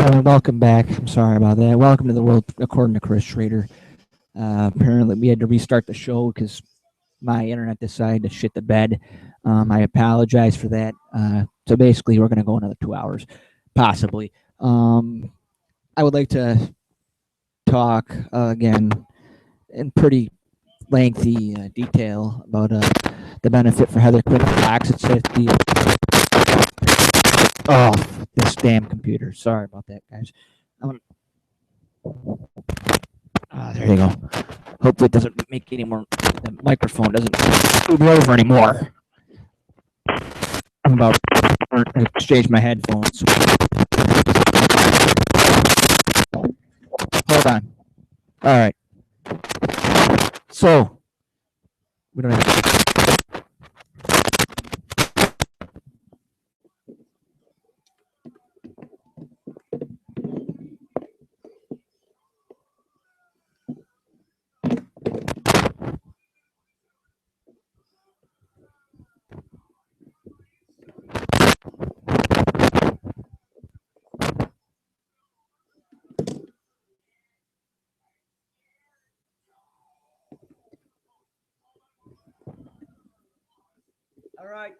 Welcome back. I'm sorry about that. Welcome to the world according to Chris Schrader. Apparently, we had to restart the show because my internet decided to shit the bed. I apologize for that. So basically, we're going to go another 2 hours, possibly. I would like to talk again in pretty lengthy detail about the benefit for Heather Quinn-Cox. It's at the oh, this damn computer. Sorry about that, guys. There you go. Hopefully, it doesn't make any more. The microphone doesn't move me over anymore. I'm about to exchange my headphones. Hold on. All right. So we don't have. All right.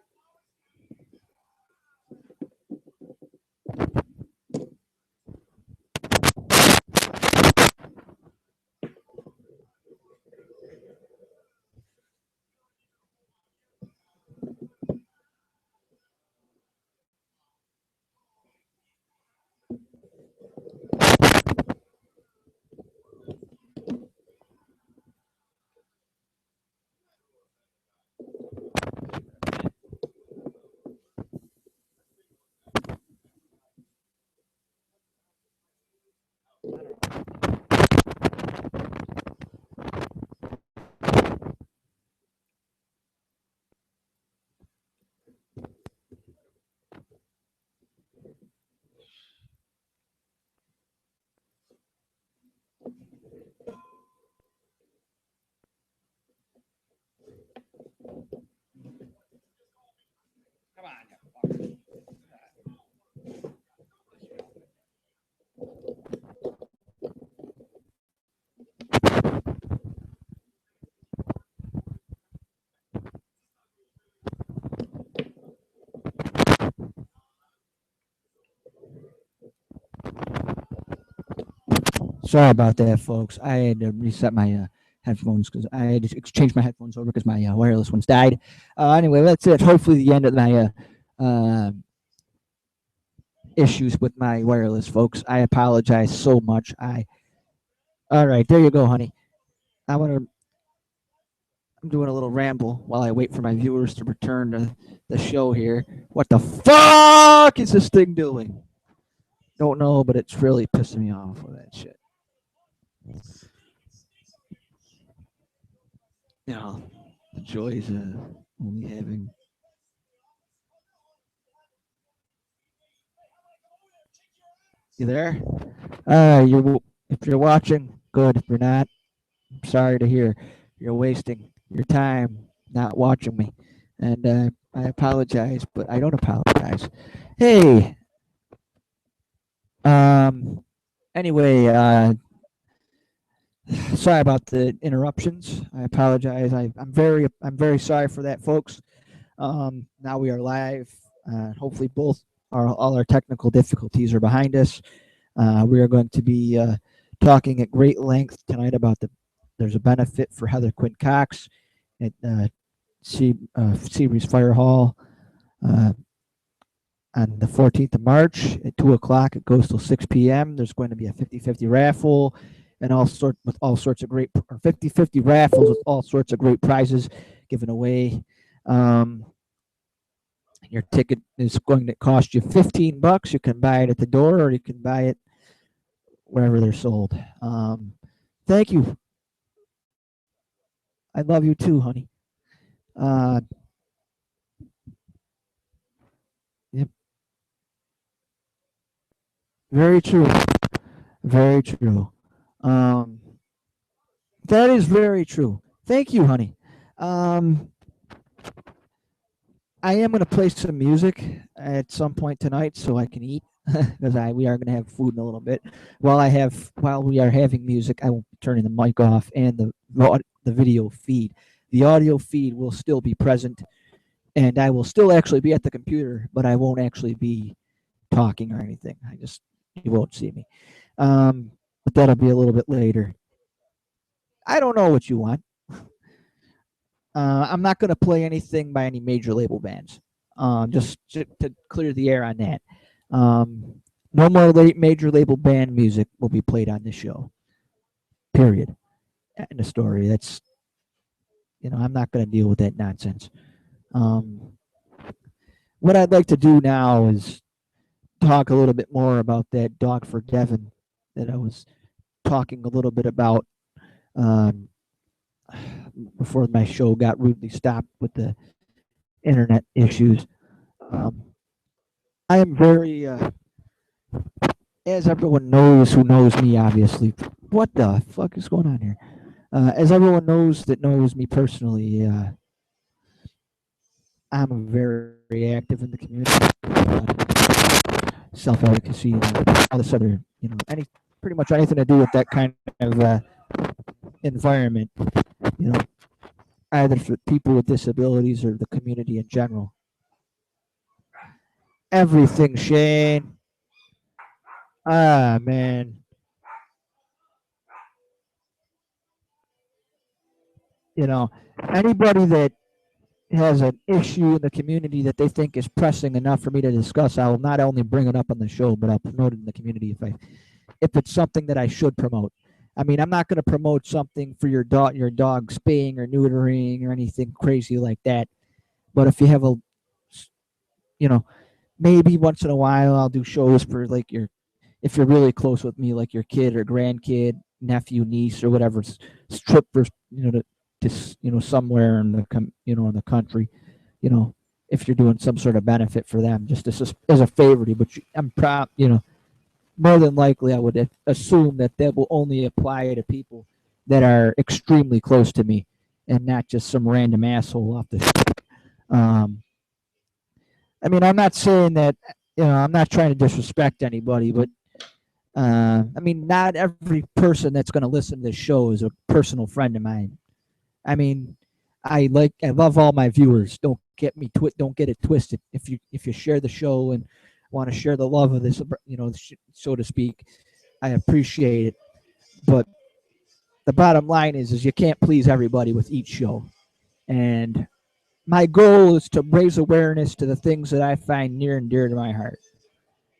Come on. Sorry about that, folks. I had to reset my headphones because I had to exchange my headphones over because my wireless ones died. Anyway, that's it. Hopefully, the end of my uh, issues with my wireless, folks. I apologize so much. All right, there you go, honey. I want to. I'm doing a little ramble while I wait for my viewers to return to the show here. What the fuck is this thing doing? Don't know, but it's really pissing me off with that shit. You know, the joys of only having. You there? If you're watching, good. If you're not, I'm sorry to hear. You're wasting your time not watching me, and I apologize, but I don't apologize. Hey, um, anyway, sorry about the interruptions. I apologize. I'm very sorry for that, folks. Now we are live. Hopefully, all our technical difficulties are behind us. We are going to be talking at great length tonight about there's a benefit for Heather Quinn-Cox at Seabreeze Fire Hall on the 14th of March at 2 o'clock. It goes till 6 p.m. There's going to be a 50-50 raffle and all sorts of great 50-50 raffles with all sorts of great prizes given away. Your ticket is going to cost you $15. You can buy it at the door, or you can buy it wherever they're sold. Thank you. I love you too, honey. Yep. Very true. Very true. Um, that is very true. Thank you, honey. I am going to play some music at some point tonight so I can eat. because we are going to have food in a little bit. While we are having music, I will be turning the mic off and the video feed. The audio feed will still be present, and I will still actually be at the computer, but I won't actually be talking or anything. You won't see me. But that'll be a little bit later. I don't know what you want. I'm not going to play anything by any major label bands. Just to clear the air on that. No more major label band music will be played on this show. Period. End of story. I'm not going to deal with that nonsense. Um, what I'd like to do now is talk a little bit more about that dog for Devon that I was talking a little bit about um, before my show got rudely stopped with the internet issues. Um, I am very, as everyone knows who knows me, obviously. What the fuck is going on here? As everyone knows that knows me personally, I'm very active in the community. Self-advocacy and all this other, pretty much anything to do with that kind of environment, you know, either for people with disabilities or the community in general. Everything, Shane. Ah, man. You know, anybody that has an issue in the community that they think is pressing enough for me to discuss, I will not only bring it up on the show, but I'll promote it in the community if it's something that I should promote. I mean, I'm not going to promote something for your dog spaying or neutering or anything crazy like that. But if you have you know, maybe once in a while I'll do shows for like if you're really close with me, like your kid or grandkid, nephew, niece, or whatever, trip for somewhere in in the country, you know, if you're doing some sort of benefit for them, just as a favor to you. But I'm proud, more than likely I would assume that will only apply to people that are extremely close to me, and not just some random asshole off the street. Um, I mean, I'm not saying that, I'm not trying to disrespect anybody, but I mean, not every person that's going to listen to this show is a personal friend of mine. I mean, I love all my viewers. Don't get it twisted. If you share the show and want to share the love of this, so to speak, I appreciate it. But the bottom line is you can't please everybody with each show. And my goal is to raise awareness to the things that I find near and dear to my heart.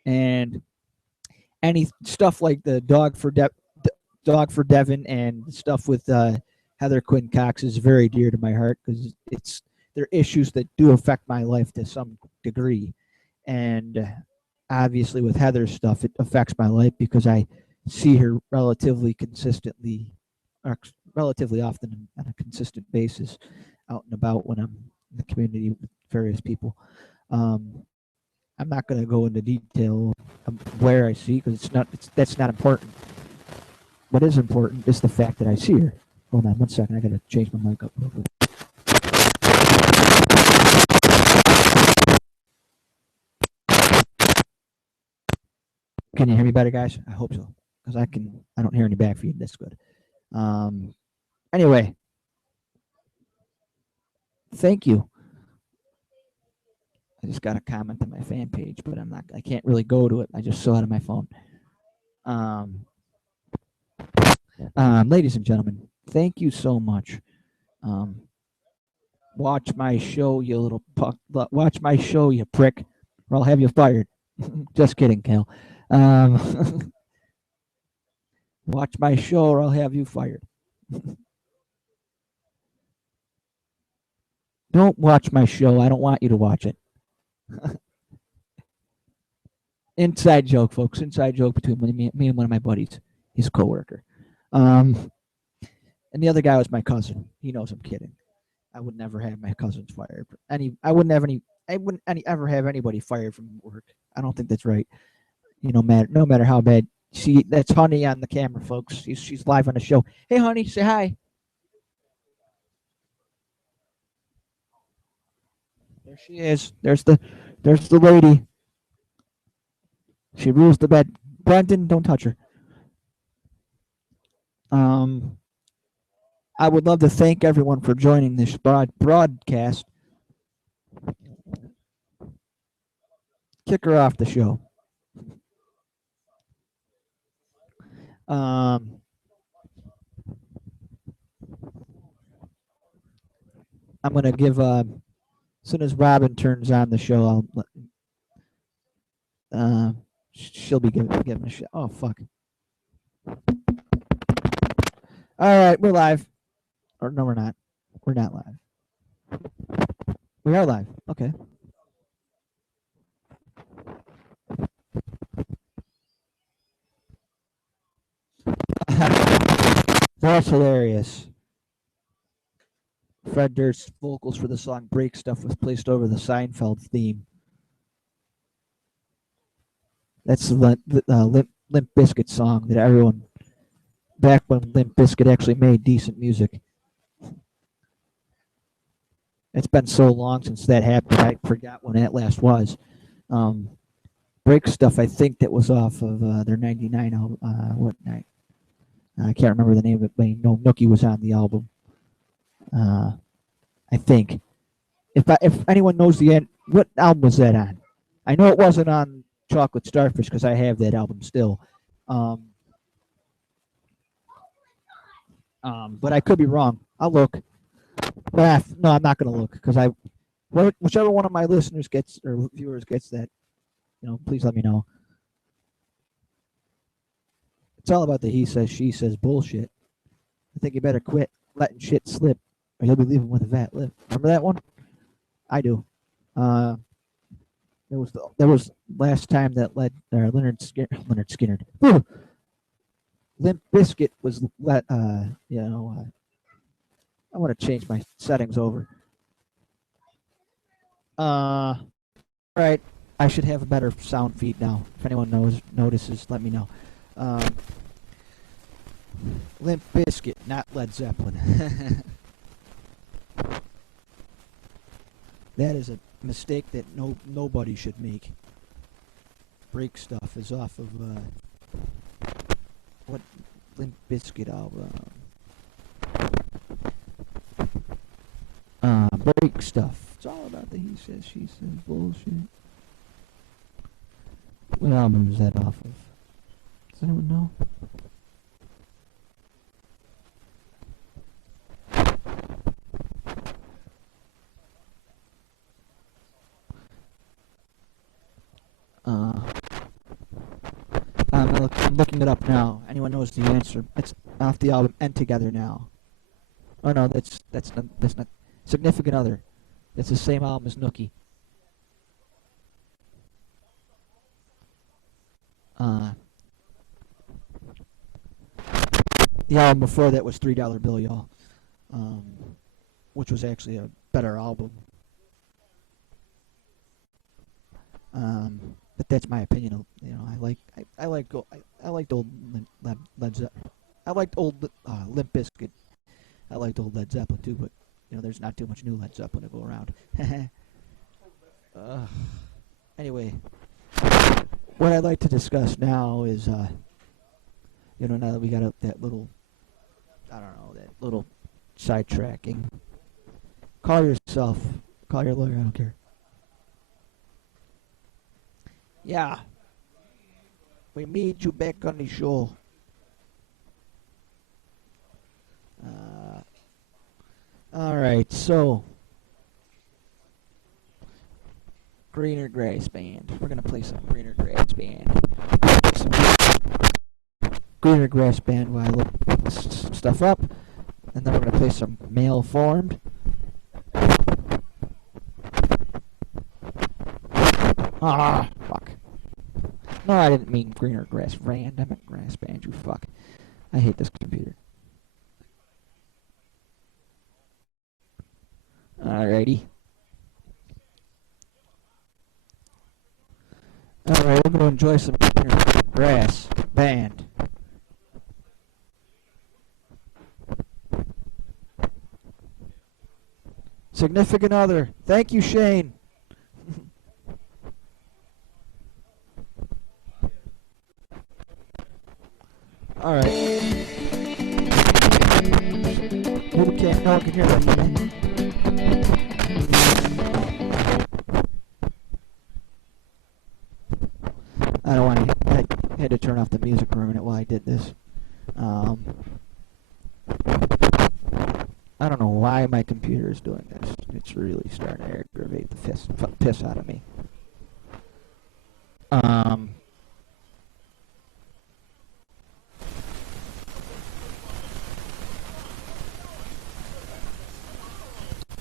And any stuff like the dog for Devon and stuff with Heather Quinn-Cox is very dear to my heart because they're issues that do affect my life to some degree. And obviously with Heather's stuff, it affects my life because I see her relatively consistently, or relatively often on a consistent basis, out and about when I'm in the community with various people. I'm not going to go into detail of where I see because that's not important. What is important is the fact that I see her. Hold on 1 second. I got to change my mic up real quick. Can you hear me better, guys? I hope so because I don't hear any back feed. That's good. Um, anyway, thank you. I just got a comment on my fan page, but I can't really go to it. I just saw it on my phone. Um, ladies and gentlemen, thank you so much. Um, watch my show, you little puck. Watch my show, you prick, or I'll have you fired. Just kidding, Cal. Um, watch my show, or I'll have you fired. Don't watch my show. I don't want you to watch it. Inside joke, folks. Inside joke between me and one of my buddies. He's a coworker. And the other guy was my cousin. He knows I'm kidding. I would never have my cousins fired. I wouldn't ever have anybody fired from work. I don't think that's right. No matter how bad. See, that's Honey on the camera, folks. She's live on the show. Hey, Honey, say hi. There she is. There's the lady. She rules the bed. Brendan, don't touch her. Um, I would love to thank everyone for joining this broadcast. Kick her off the show. Um, I'm gonna give. As soon as Robin turns on the show, uh, she'll be giving a shit. Oh fuck! All right, we're live. Or no, we're not. We're not live. We are live. Okay. That's hilarious. Fred Durst's vocals for the song "Break Stuff" was placed over the Seinfeld theme. That's the Limp Bizkit song that everyone back when Limp Bizkit actually made decent music. It's been so long since that happened. I forgot when that last was. Um, Break Stuff, I think that was off of their '99 album. What night? I can't remember the name of it, but no, Nookie was on the album. I think. If anyone knows the end, what album was that on? I know it wasn't on Chocolate Starfish because I have that album still. But I could be wrong. I'll look. But no, I'm not going to look because whichever one of my listeners gets or viewers gets that, please let me know. It's all about the he says, she says bullshit. I think you better quit letting shit slip or you'll be leaving with a vat lip. Remember that one? I do. There was last time that Leonard Skinner. Limp Bizkit was let. I want to change my settings over. Right. I should have a better sound feed now. If anyone notices, let me know. Limp Bizkit, not Led Zeppelin. That is a mistake that nobody should make. Break Stuff is off of what Limp Bizkit album? Break Stuff. It's all about the he says, she says bullshit. What album is that off of? Does anyone know? I'm looking it up now. Anyone knows the answer? It's off the album "End Together Now." Oh no, that's not Significant Other. It's the same album as Nookie. The album before that was $3 Bill, y'all, which was actually a better album. But that's my opinion. I liked old Led Zeppelin. I liked old Limp Bizkit. I liked old Led Zeppelin too, but there's not too much new Led Zeppelin to go around. Anyway, what I'd like to discuss now is, now that we got that little, that little sidetracking. Call your lawyer. I don't care. Yeah, we need you back on the show. All right, so Greener Grass Band. We're gonna play some Greener Grass Band. Greener Grass Band while I look stuff up, and then we're gonna play some Malformed. Fuck. No, I didn't mean Greener Grass Band. I meant Grass Band. You fuck. I hate this computer. Alrighty. Alright, we're going to enjoy some Grass Band. Significant Other. Thank you, Shane. All right. Who can't? No one can hear that, can they? I don't want to. I had to turn off the music for a minute while I did this. I don't know why my computer is doing this. It's really starting to aggravate the piss out of me.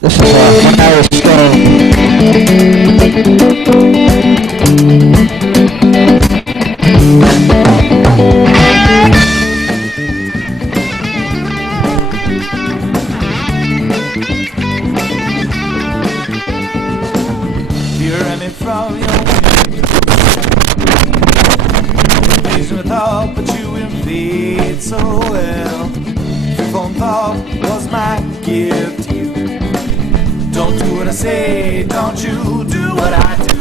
This is when I was stoned. From your window, pleased with thought, but you invade so well. Phone thought was my gift to you. Don't do what I say, don't you do what I do.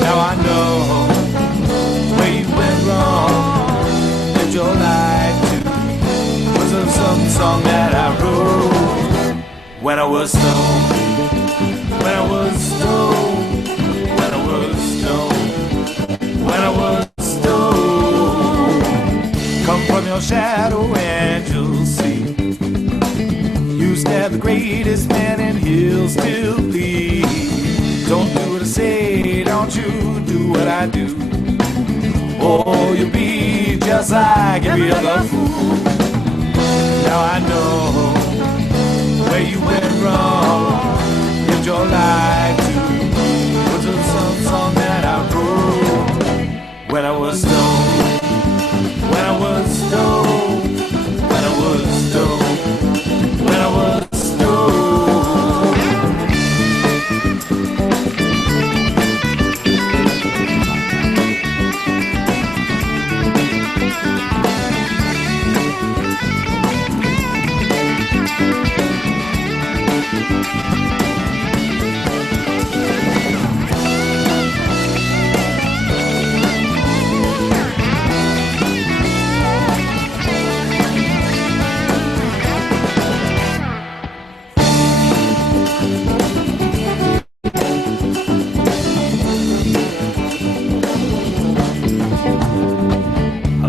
Now I know where you went wrong. Lived your life too was of some song that I wrote when I was stoned. When I was stoned, when I was stoned, when I was stoned. Come from your shadow and you'll see. You stab the greatest man and he'll still bleed. Don't do what I say, don't you do what I do. Or you'll be just like every other fool. Now I know where you went wrong. Your life to was of some song that I wrote when I was stoned, when I was stoned, when I was stoned, when I was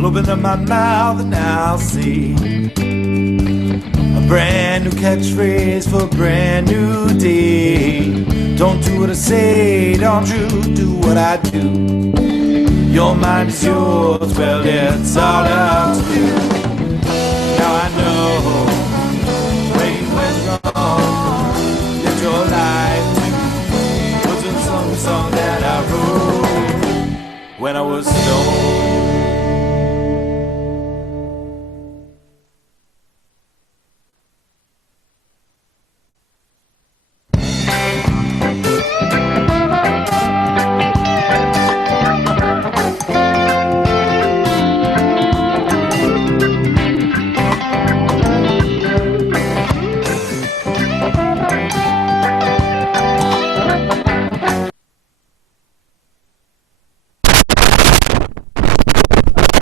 open up my mouth and I'll see a brand new catchphrase for a brand new day. Don't do what I say, don't you do what I do. Your mind is yours, well it's all up to you. Now I know where you went wrong. Lived your life too wasn't some song that I wrote when I was stoned.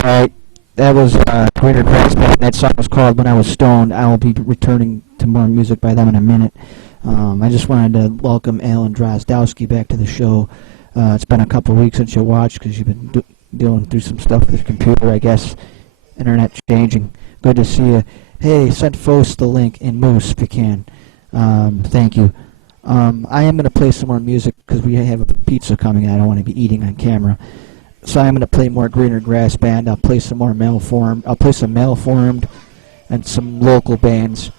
Alright, that was Greater Grassland. That song was called When I Was Stoned. I will be returning to more music by them in a minute. I just wanted to welcome Alan Drozdowski back to the show. It's been a couple weeks since you watched because you've been dealing through some stuff with your computer, I guess. Internet changing. Good to see you. Hey, send Fos the link in Moose if you can. Thank you. I am going to play some more music because we have a pizza coming. I don't want to be eating on camera. So I'm going to play more Greener Grass Band. I'll play some more Malformed. I'll play some Malformed and some local bands.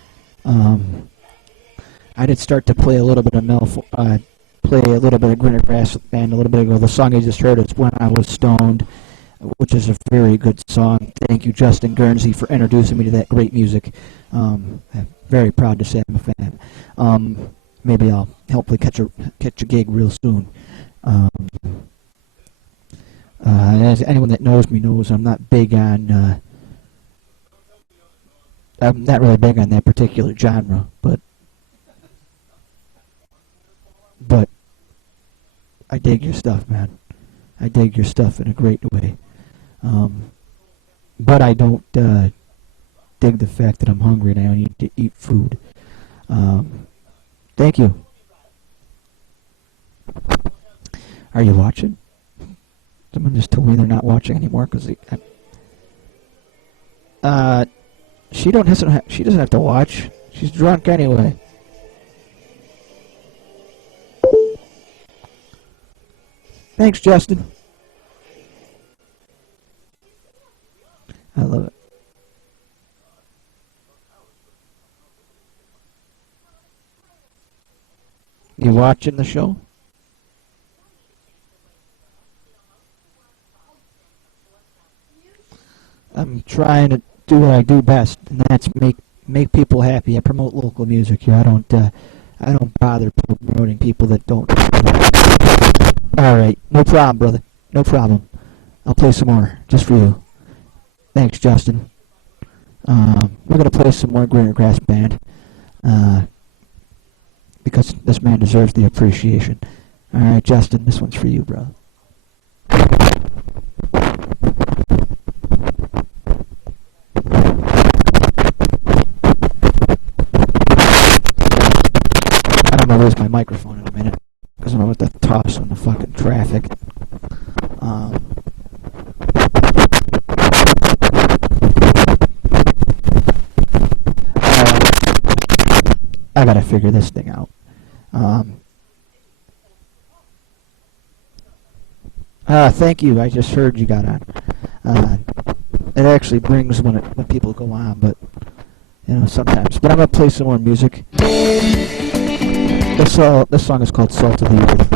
I did start to play a little bit of play a little bit of Greener Grass Band a little bit ago. The song you just heard is When I Was Stoned, which is a very good song. Thank you, Justin Guernsey, for introducing me to that great music. I'm very proud to say I'm a fan. Maybe I'll hopefully catch a gig real soon. As anyone that knows me knows, I'm not big on. I'm not really big on that particular genre, but I dig your stuff, man. I dig your stuff in a great way. but I don't dig the fact that I'm hungry and I need to eat food. Thank you. Are you watching? Someone just told me they're not watching anymore because she doesn't have to watch. She's drunk anyway. Thanks, Justin. I love it. You watching the show? I'm trying to do what I do best, and that's make people happy. I promote local music here. I don't bother promoting people that don't. All right, no problem, brother. No problem. I'll play some more just for you. Thanks, Justin. We're gonna play some more Greener Grass Band because this man deserves the appreciation. All right, Justin, this one's for you, bro. I'm gonna lose my microphone in a minute because I'm about to toss on the fucking traffic. I gotta figure this thing out. Thank you. I just heard you got on. It actually brings when people go on, but sometimes. But I'm gonna play some more music. This song is called "Salt of the Earth."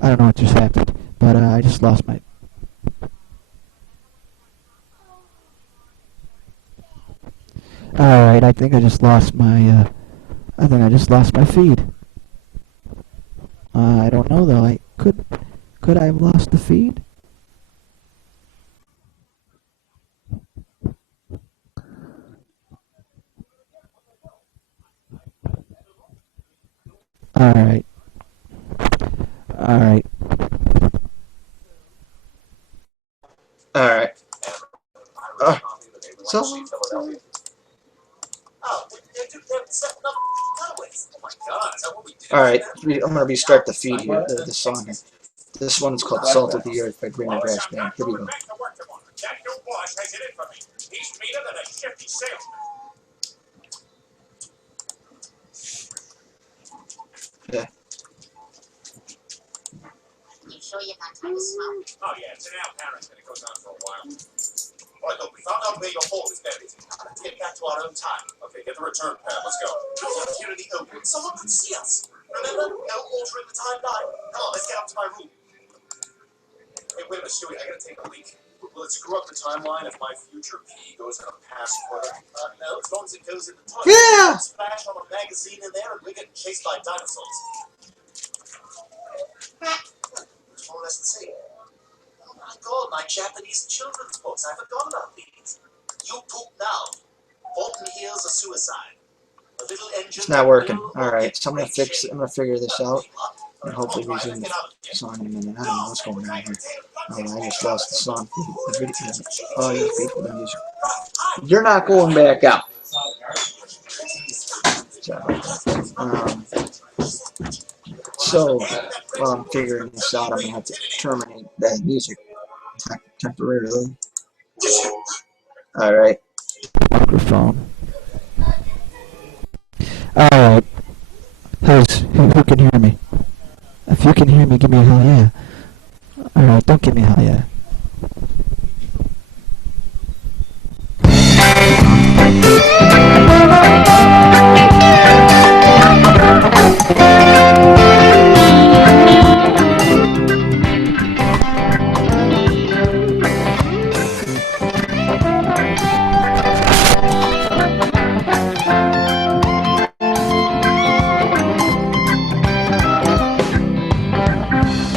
I don't know what just happened, but I just lost my. All right, I think I just lost my. I think I just lost my feed. I don't know though. I could I have lost the feed? All right. All right. All right. So. All right, I'm gonna restart the feed here. The song here. This one's called "Salt of the Earth" by Greener Grass Band. Here we go. Yeah. You sure you're not trying to smoke? Oh yeah, it's an apparent that it goes on for a while. All right, look, we found out where your hole is buried. Let's get back to our own time. Okay, get the return pad. Let's go. Here in the open. Someone could see us. Remember? No altering the timeline. Come on, let's get up to my room. Hey, wait a minute, Stewie. I gotta take a leak. Will it screw up the timeline if my future P goes in a past further? No, as long as it goes in the toilet. Yeah! Splash on a magazine in there and we're getting chased by dinosaurs. There's more or less the same. Oh my god, my Japanese children's books. I forgot about these. You poop now. Bolton heals a suicide. A little engine. It's not working. Alright, so I'm gonna figure this out. And hopefully resume the song in a minute. I don't know what's going on here. I just lost the song. You're not going back out. So while I'm figuring this out, I'm going to have to terminate that music temporarily. Alright. Microphone. Alright. Who can hear me? If you can hear me, give me a hell yeah. Alright, don't give me a hell yeah.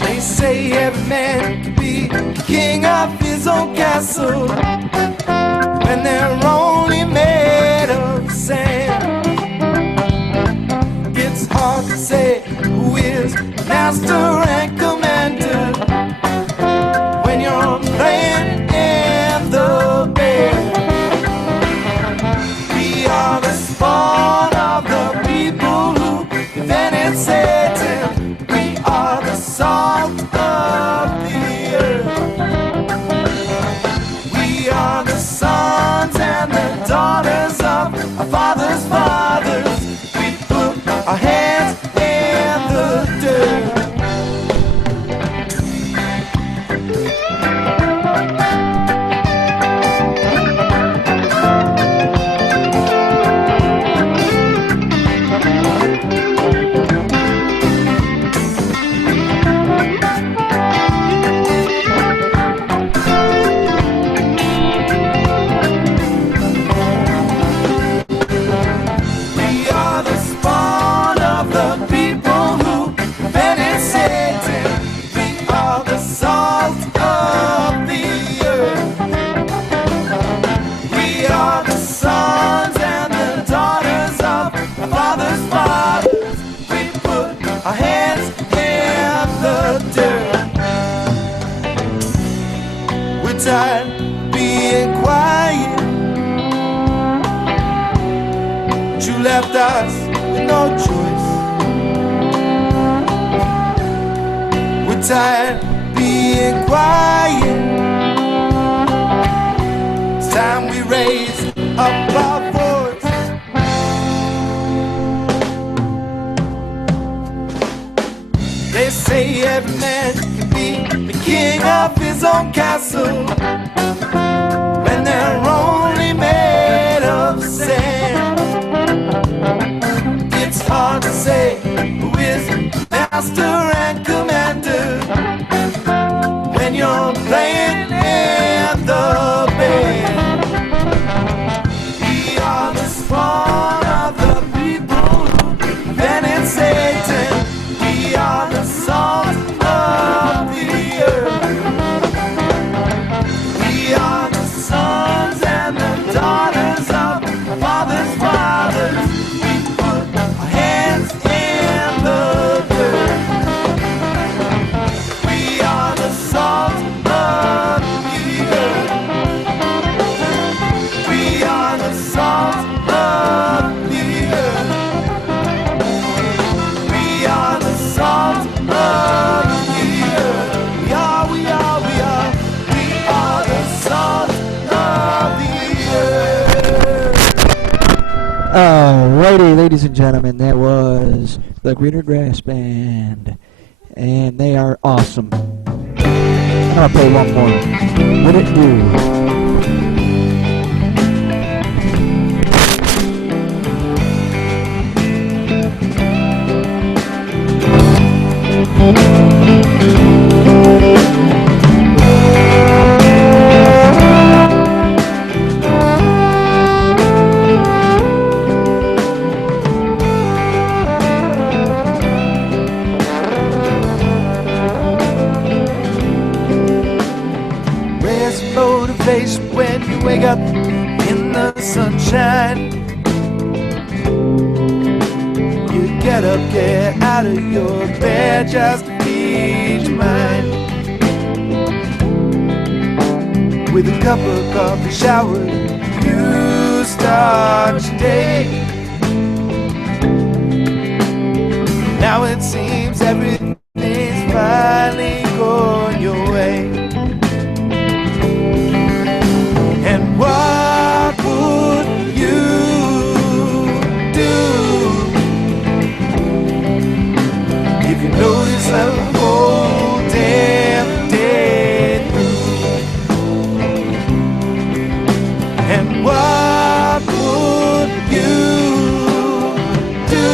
They say every man can be king of his own castle. when they're only made of sand. It's hard to say who is master and commander when you're playing in the band. We are the spawn of the people who invented Satan. We are the salt of the earth. We are the sons and the daughters of our fathers' fathers. We put our hands in the dirt. Tired being quiet. You left us with no choice. We're tired being quiet. It's time we raise up our voice. They say every man can be the king of his own castle when they're only made of sand. It's hard to say who is master and commander when you're playing in the band. We are the spawn of the people who invented Satan. We are the salt of the earth. We are the sons and the daughters of our fathers' fathers. We put our hands in the dirt. We are the salt of the earth. We are the salt of the earth. We are the salt of the earth. We are the salt of the earth. Alrighty, ladies and gentlemen, that was the Greener Grass Band, and they are awesome. I'm gonna play one more. What it do? Where's motivation when you wake up in the sunshine? You get up, get out of your bed just to feed your mind. With a cup of coffee, shower, you start your day. Now it seems everything's finally going your way. And what would you do if you notice the whole damn day through? And what would you do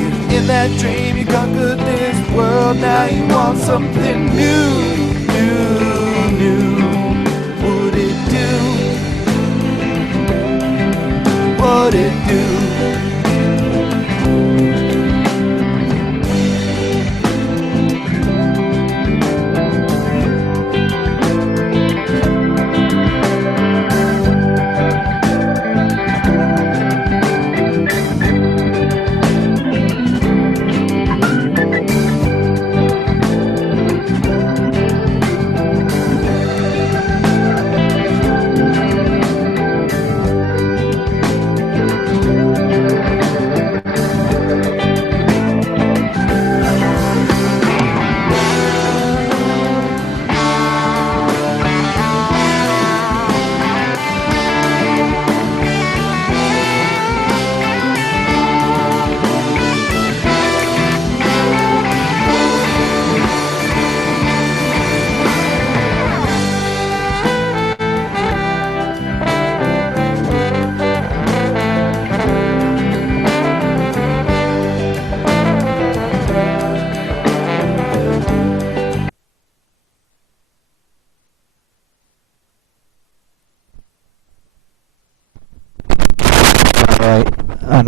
if in that dream you conquered this world? Now you want something new, new. Would it do? Would it do?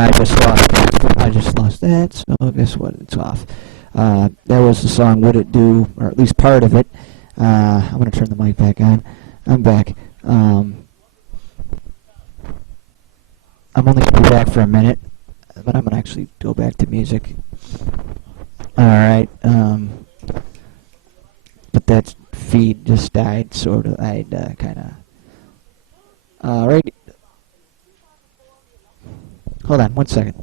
and I just lost that. I just lost that, so guess what? It's off. That was the song Would It Do, or at least part of it. I'm going to turn the mic back on. I'm back. I'm only going to be back for a minute, but I'm going to actually go back to music. Alright, but that feed just died, sort of. I'd kind of... Alright. Hold on, 1 second.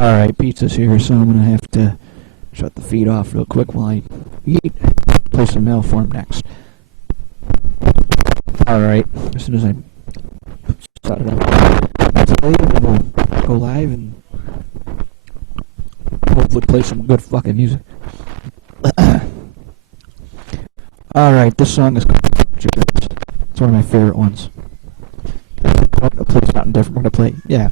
Alright, pizza's here, so I'm gonna have to shut the feed off real quick while I eat. Play some mail for him next. Alright, as soon as I set it up, we'll go live and hopefully play some good fucking music. Alright, this song is called Jiggers. It's one of my favorite ones. I'll play something different. We're gonna play, yeah.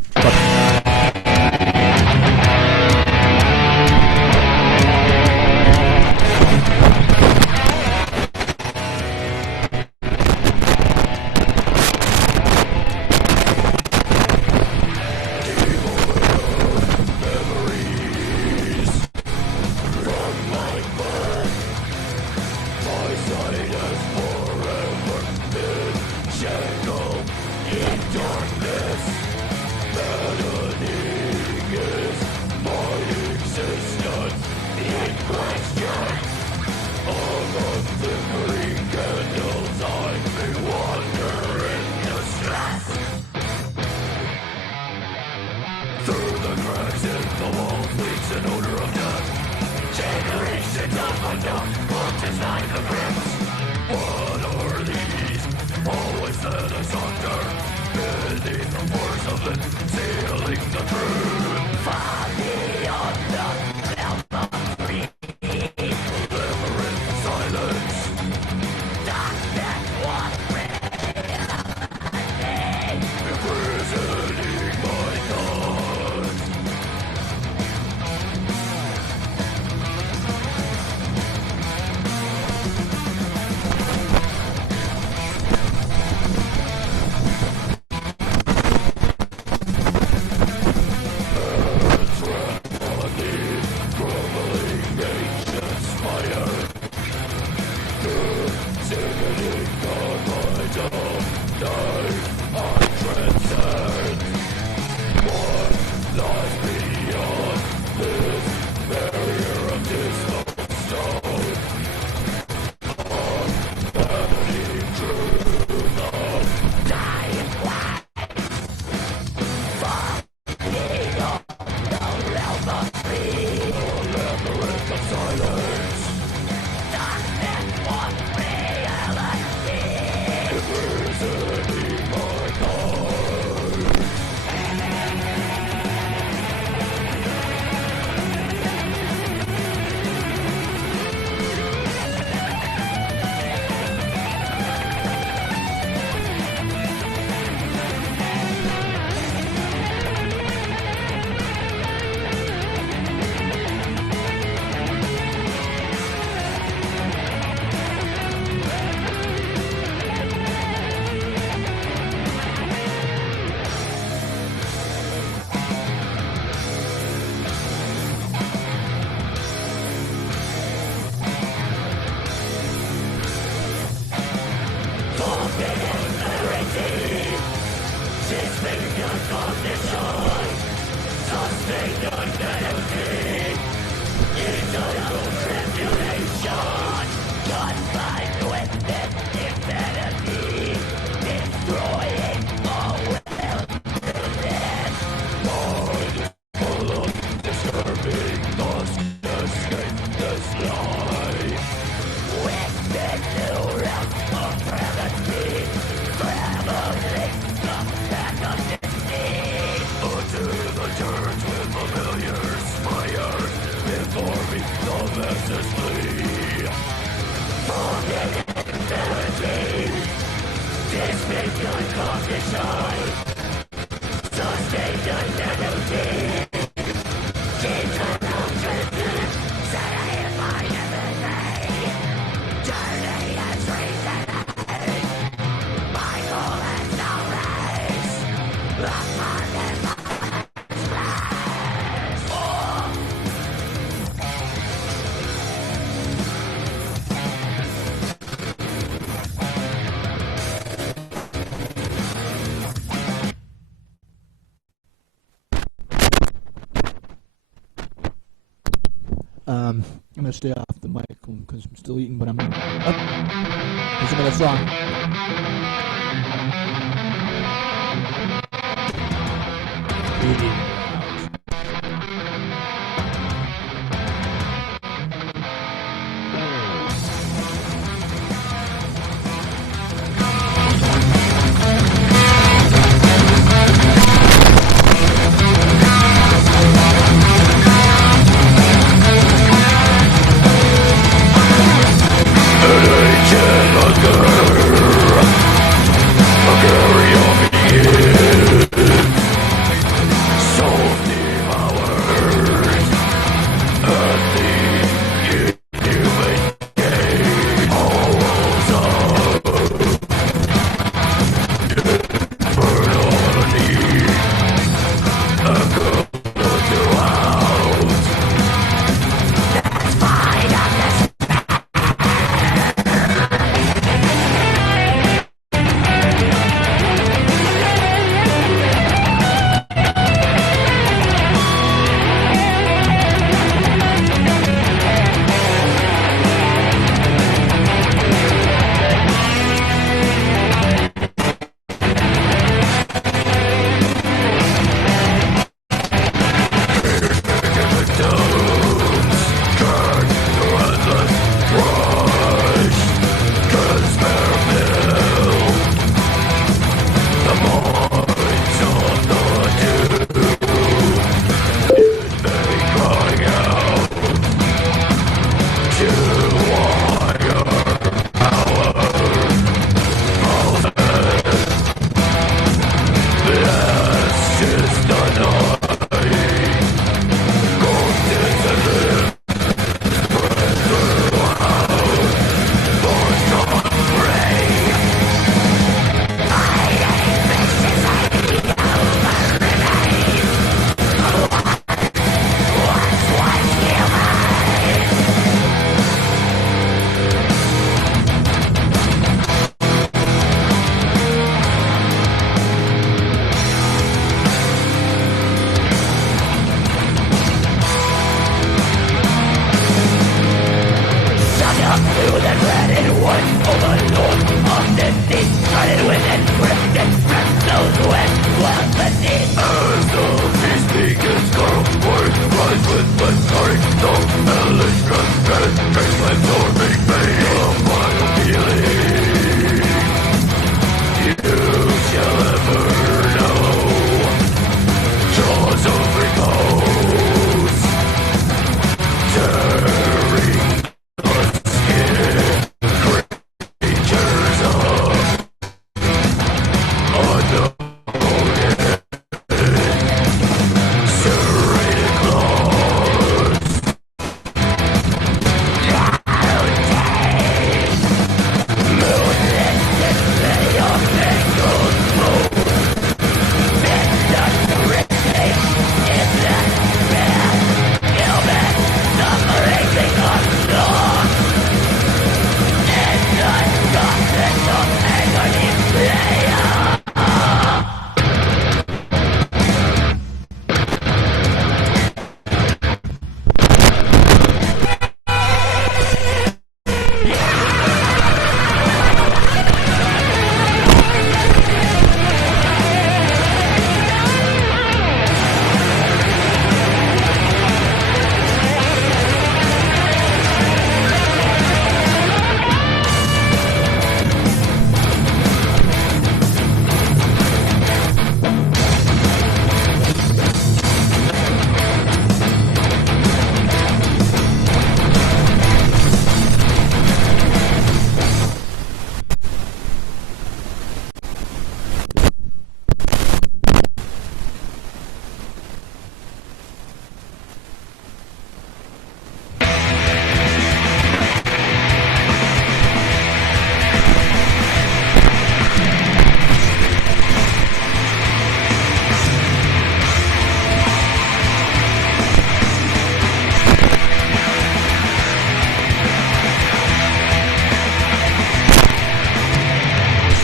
I'm gonna stay off the mic because I'm still eating, but I'm gonna. Oh, here's another song. An agent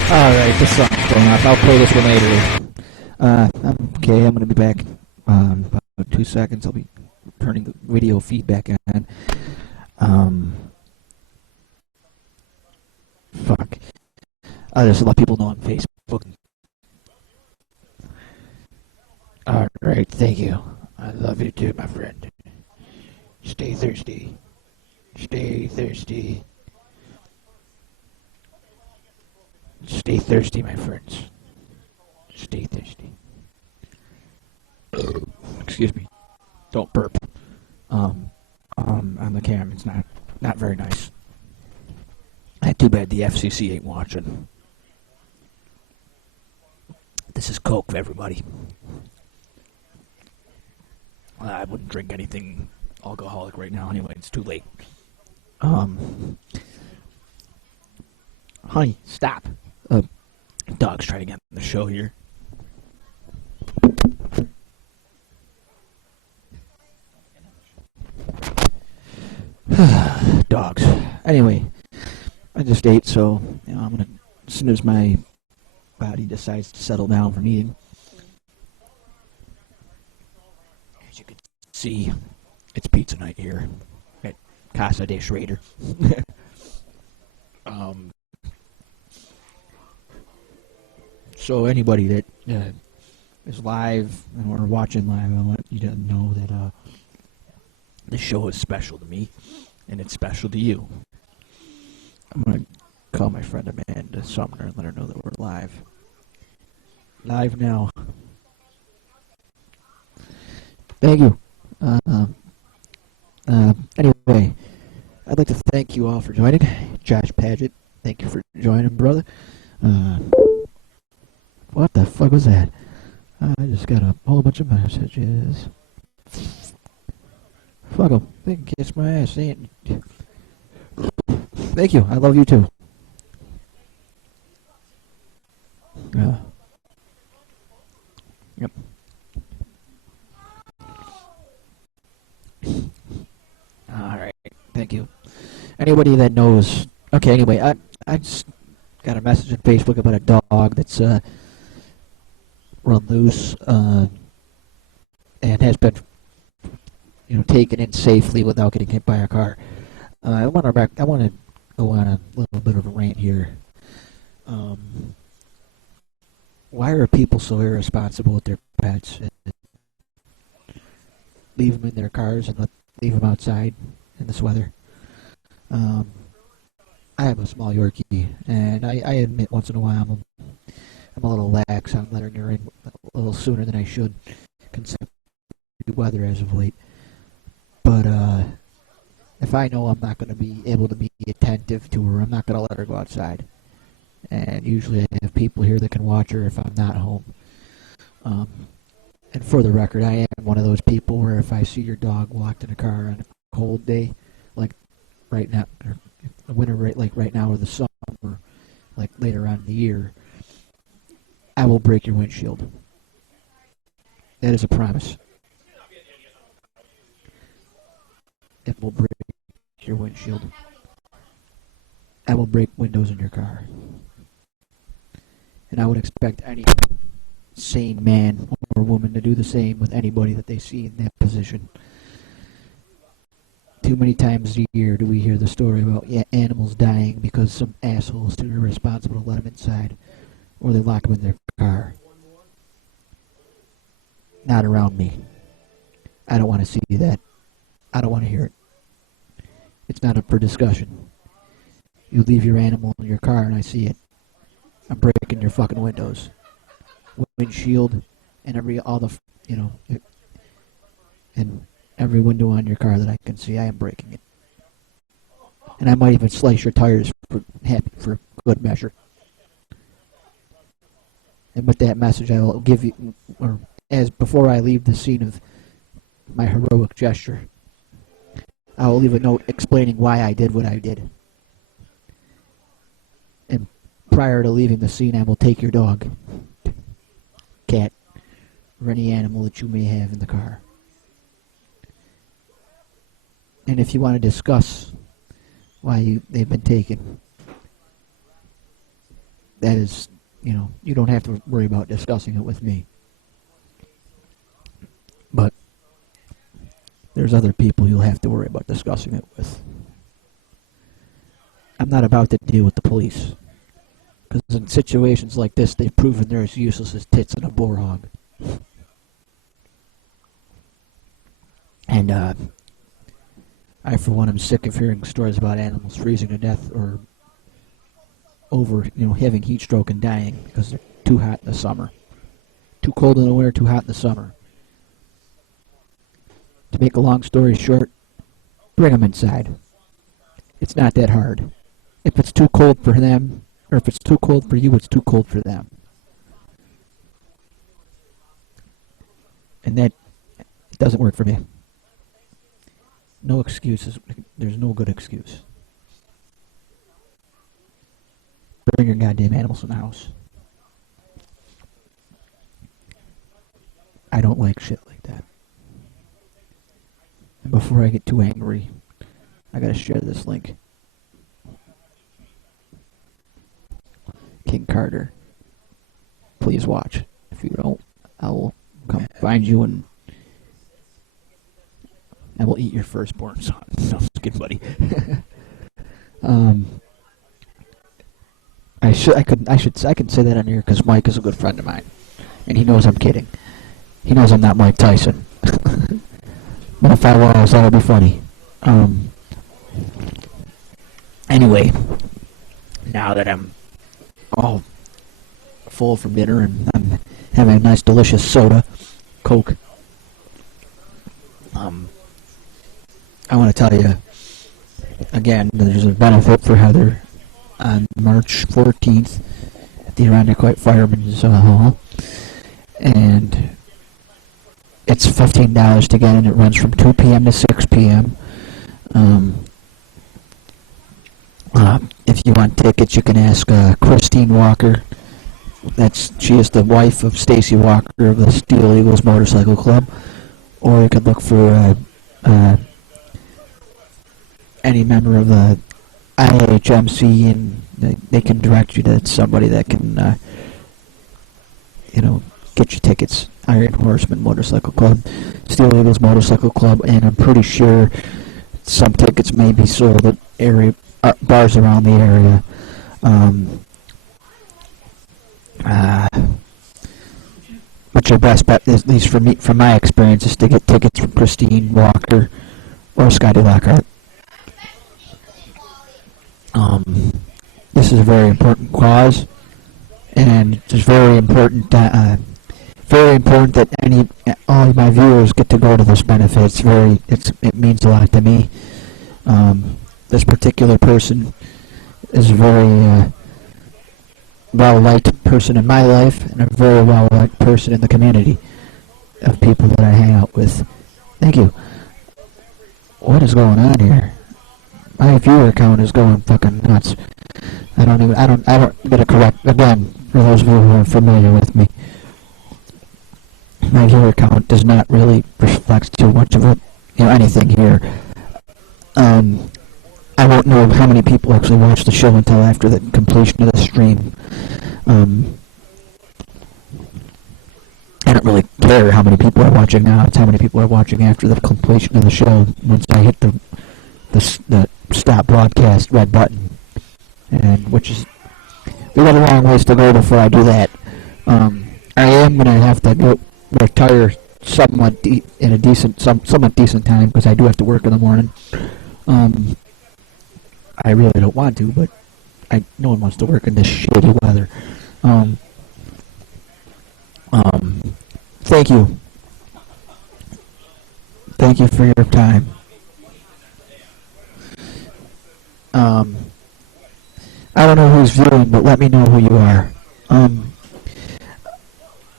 Alright, this song's going off. I'll play this one later. Okay, I'm gonna be back about 2 seconds. I'll be turning the video feedback on. Fuck. I'll just let people know on Facebook. Alright, thank you. I love you too, my friend. Stay thirsty. Stay thirsty. Stay thirsty, my friends. Stay thirsty. Excuse me. Don't burp. On the cam, it's not very nice. Too bad the FCC ain't watching. This is Coke for everybody. I wouldn't drink anything alcoholic right now anyway. It's too late. Honey, stop. Dog's trying to get on the show here. Dogs. Anyway, I just ate, so I'm gonna, as soon as my body decides to settle down from eating. As you can see, it's pizza night here at Casa de Schrader. So anybody that is live or watching live, I want you to know that this show is special to me, and it's special to you. I'm gonna call my friend Amanda Sumner and let her know that we're live. Live now. Thank you. Anyway, I'd like to thank you all for joining. Josh Paget, thank you for joining, brother. What the fuck was that? I just got a whole bunch of messages. Fuck them. They can kiss my ass. Thank you. I love you too. Yep. Alright. Thank you. Anybody that knows... Okay, anyway, I just got a message on Facebook about a dog that's run loose and has been taken in safely without getting hit by a car. I want to go on a little bit of a rant here. Why are people so irresponsible with their pets? Leave them in their cars and leave them outside in this weather. I have a small Yorkie, and I admit once in a while I'm a little lax on letting her in a little sooner than I should, considering the weather as of late. But if I know I'm not going to be able to be attentive to her, I'm not going to let her go outside. And usually I have people here that can watch her if I'm not home. And for the record, I am one of those people where if I see your dog locked in a car on a cold day, like right now, or the winter, like right now, or the summer, like later on in the year, I will break your windshield. That is a promise. It will break your windshield. I will break windows in your car. And I would expect any sane man or woman to do the same with anybody that they see in that position. Too many times a year do we hear the story about animals dying because some asshole is too irresponsible to let them inside, or they lock them in their car. Not around me. I don't want to see that. I don't want to hear it. It's not up for discussion. You leave your animal in your car and I see it, I'm breaking your fucking windows, windshield, and and every window on your car that I can see. I am breaking it, and I might even slice your tires for good measure. And with that message, I will give you, or as before I leave the scene of my heroic gesture, I will leave a note explaining why I did what I did. And prior to leaving the scene, I will take your dog, cat, or any animal that you may have in the car. And if you want to discuss why they've been taken, that is, you don't have to worry about discussing it with me. But there's other people you'll have to worry about discussing it with. I'm not about to deal with the police. Because in situations like this, they've proven they're as useless as tits in a boar hog. And I, for one, am sick of hearing stories about animals freezing to death or having heat stroke and dying because they're too hot in the summer. Too cold in the winter, too hot in the summer. To make a long story short, bring them inside. It's not that hard. If it's too cold for them, or if it's too cold for you, it's too cold for them. And that doesn't work for me. No excuses. There's no good excuse. Bring your goddamn animals in the house. I don't like shit like that. And before I get too angry, I gotta share this link. King Carter, please watch. If you don't, I will come find you and I will eat your firstborn son. No, just kidding, buddy. I can say that on here because Mike is a good friend of mine, and he knows I'm kidding. He knows I'm not Mike Tyson. But if I was, that would be funny. Anyway, now that I'm all full from dinner and I'm having a nice delicious soda, Coke, I want to tell you again, there's a benefit for Heather on March 14th at the Irondequoit Firemen's Hall, and it's $15 to get in. It runs from 2 p.m. to 6 p.m. If you want tickets, you can ask Christine Walker. She is the wife of Stacy Walker of the Steel Eagles Motorcycle Club, or you could look for any member of the IHMC, and they can direct you to somebody that can, get you tickets. Iron Horseman Motorcycle Club, Steel Eagles Motorcycle Club, and I'm pretty sure some tickets may be sold at bars around the area. But your best bet, at least for me, from my experience, is to get tickets from Christine Walker or Scotty Lockhart. This is a very important cause, and it's very important that all of my viewers get to go to this benefit. It means a lot to me. This particular person is a very well-liked person in my life, and a very well-liked person in the community of people that I hang out with. Thank you. What is going on here? My viewer count is going fucking nuts. I don't get it correct. Again, for those of you who are familiar with me, my viewer count does not really reflect too much of it, anything here. I won't know how many people actually watch the show until after the completion of the stream. I don't really care how many people are watching now. It's how many people are watching after the completion of the show. Once I hit the stop broadcast red button, and we got a long ways to go before I do that. I am gonna have to go retire somewhat decent time because I do have to work in the morning. I really don't want to, but no one wants to work in this shitty weather. Thank you. Thank you for your time. I don't know who's viewing, but let me know who you are.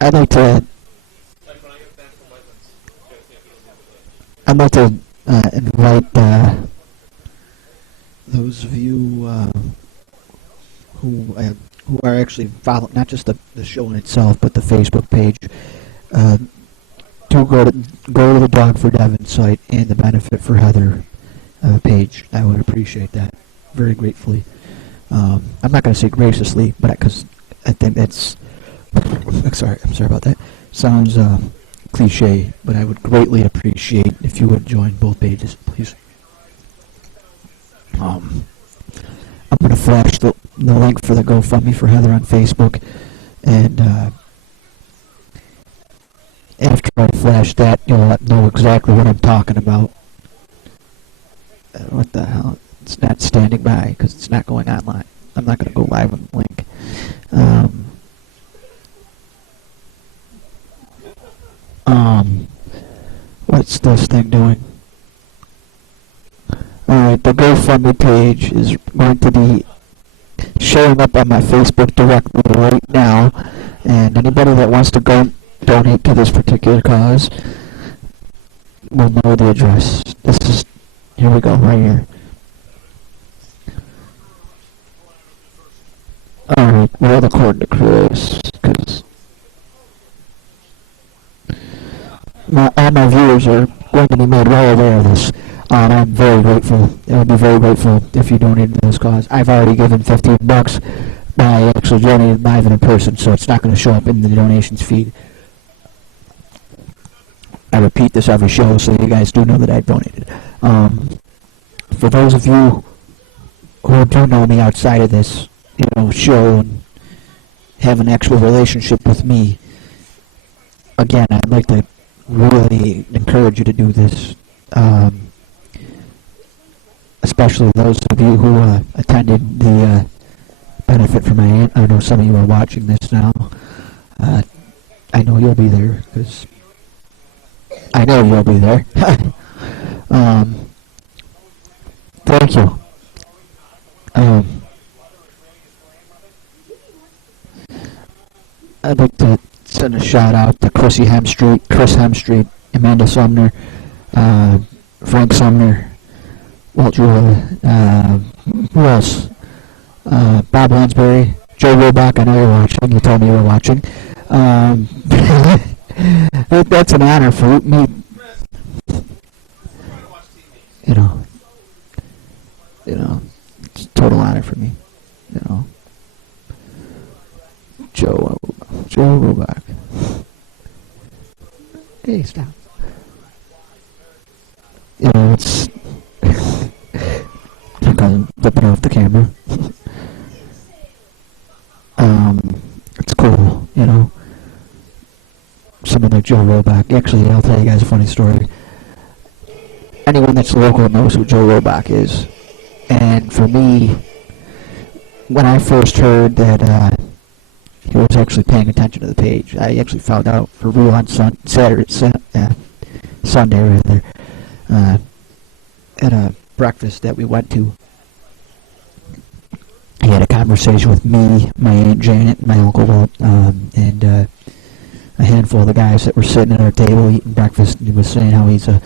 I'd like to invite those of you who are actually following not just the show in itself, but the Facebook page, to go to the Dog for Devon site and the Benefit for Heather page. I would appreciate that very gratefully. I'm not going to say graciously, but because I think that's. I'm sorry about that. Sounds cliche, but I would greatly appreciate if you would join both pages, please. I'm going to flash the link for the GoFundMe for Heather on Facebook, and after I flash that, you'll know exactly what I'm talking about. What the hell? It's not standing by because it's not going online. I'm not going to go live on the link. What's this thing doing? Alright, the GoFundMe page is going to be showing up on my Facebook directly right now, and anybody that wants to go donate to this particular cause will know the address. Here we go, right here. Alright, well, according to Chris, because all my viewers are going to be made well aware of this. I'm very grateful. I would be very grateful if you donated to this cause. I've already given $15 by actually donating live and in person, so it's not going to show up in the donations feed. I repeat this every show so you guys do know that I donated. For those of you who do know me outside of this, show and have an actual relationship with me, again, I'd like to really encourage you to do this. Especially those of you who attended the benefit for my aunt. I know some of you are watching this now. I know you'll be there, because I know you'll be there. Thank you. I'd like to send a shout out to Chris Hemstreet, Amanda Sumner, Frank Sumner, Walt Jewell, who else? Bob Lansbury, Joe Robach. I know you're watching. You told me you were watching. That's an honor for me. It's a total honor for me. Joe Robach. Hey, stop. It's I'm flipping off the camera. It's cool, Someone like Joe Robach. Actually, I'll tell you guys a funny story. Anyone that's local knows who Joe Robach is. And for me, when I first heard that he was actually paying attention to the page, I actually found out for real on Sunday rather, at a breakfast that we went to. He had a conversation with me, my Aunt Janet, my Uncle Walt, and a handful of the guys that were sitting at our table eating breakfast. And he was saying how he's a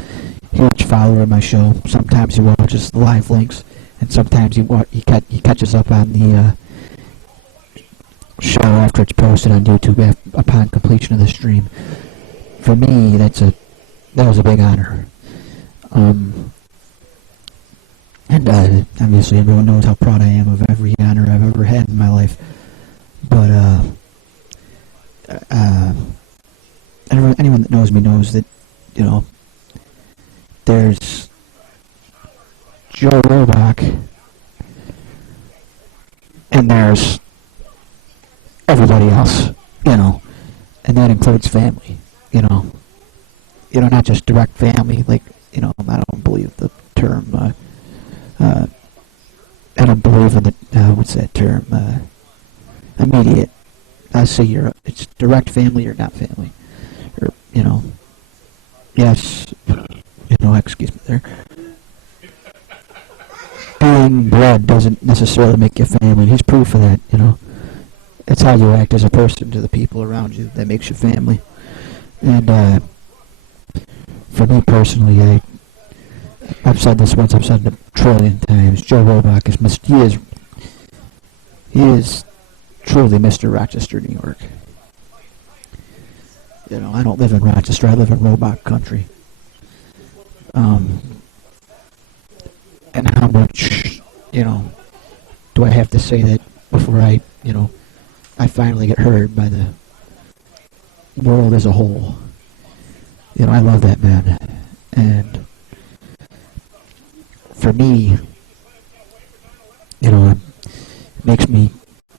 huge follower of my show. Sometimes he watches the live links, and sometimes he catches up on the show after it's posted on YouTube upon completion of the stream. For me, that was a big honor. And obviously everyone knows how proud I am of every honor I've ever had in my life. But anyone that knows me knows that, there's Joe Robach, and there's everybody else, and that includes family, not just direct family, like, I don't believe the term, I don't believe in the, what's that term, immediate. I say it's direct family or not family. Or, yes, excuse me there. Being blood doesn't necessarily make you family. He's proof of that, It's how you act as a person to the people around you that makes you family. And, for me personally, I've said this once, I've said it a trillion times. Joe Robach he is truly Mr. Rochester, New York. I don't live in Rochester, I live in Robach country. And how much, do do I have to say that before I finally get heard by the world as a whole? I love that man. And for me, it makes me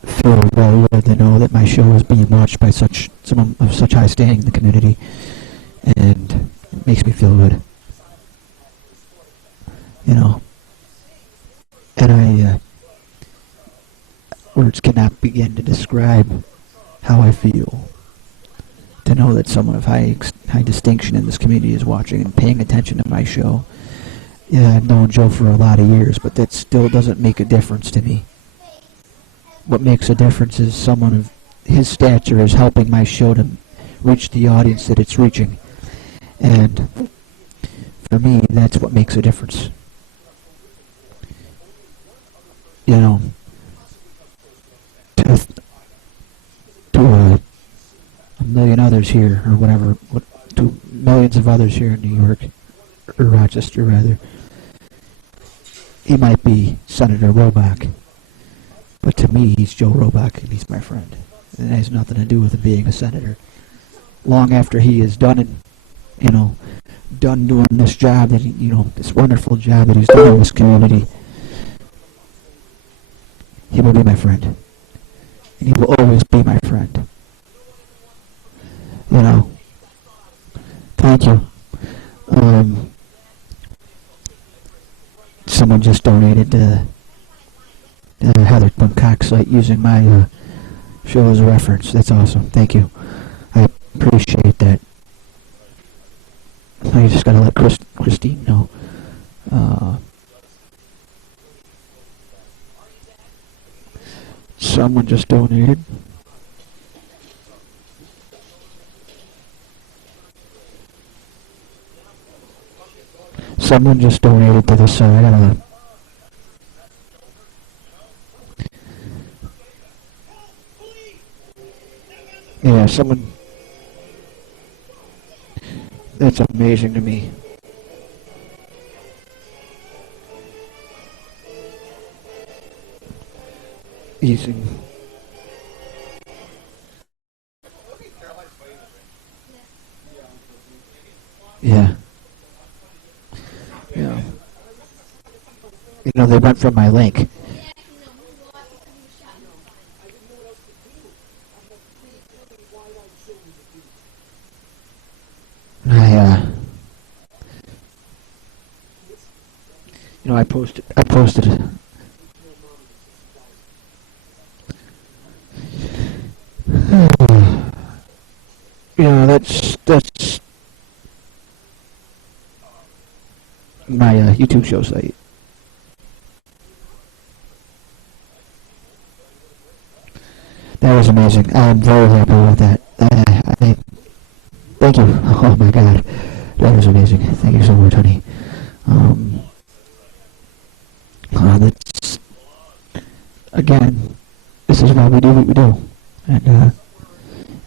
feel very good to know that my show is being watched by someone of such high standing in the community, and it makes me feel good. And words cannot begin to describe how I feel to know that someone of high distinction in this community is watching and paying attention to my show. Yeah, I've known Joe for a lot of years, but that still doesn't make a difference to me. What makes a difference is someone of his stature is helping my show to reach the audience that it's reaching. And for me, that's what makes a difference. To a million others here, or whatever, to millions of others here in New York, or Rochester rather, he might be Senator Robach, but to me he's Joe Robach, and he's my friend. And it has nothing to do with him being a senator. Long after he is done done doing this job that this wonderful job that he's doing in this community, he will be my friend. And he will always be my friend. Thank you. Someone just donated to Heather Quinn-Cox site using my show as a reference. That's awesome. Thank you. I appreciate that. I just gotta let Christine know. Someone just donated. Someone just donated to the site. Yeah, someone. That's amazing to me. Using. Yeah. Yeah. They went from my link. I posted it. That's my YouTube show site. That was amazing. I'm very happy with that. Thank you. Oh my God, that was amazing. Thank you so much, honey. That's again. This is why we do what we do, and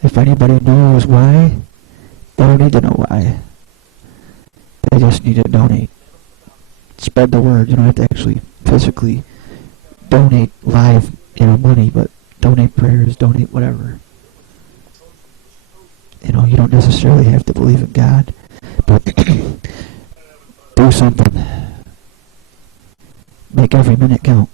if anybody knows why, they don't need to know why. They just need to donate. Spread the word. You don't have to actually physically donate live, money, but donate prayers, donate whatever. You don't necessarily have to believe in God, but do something. Make every minute count.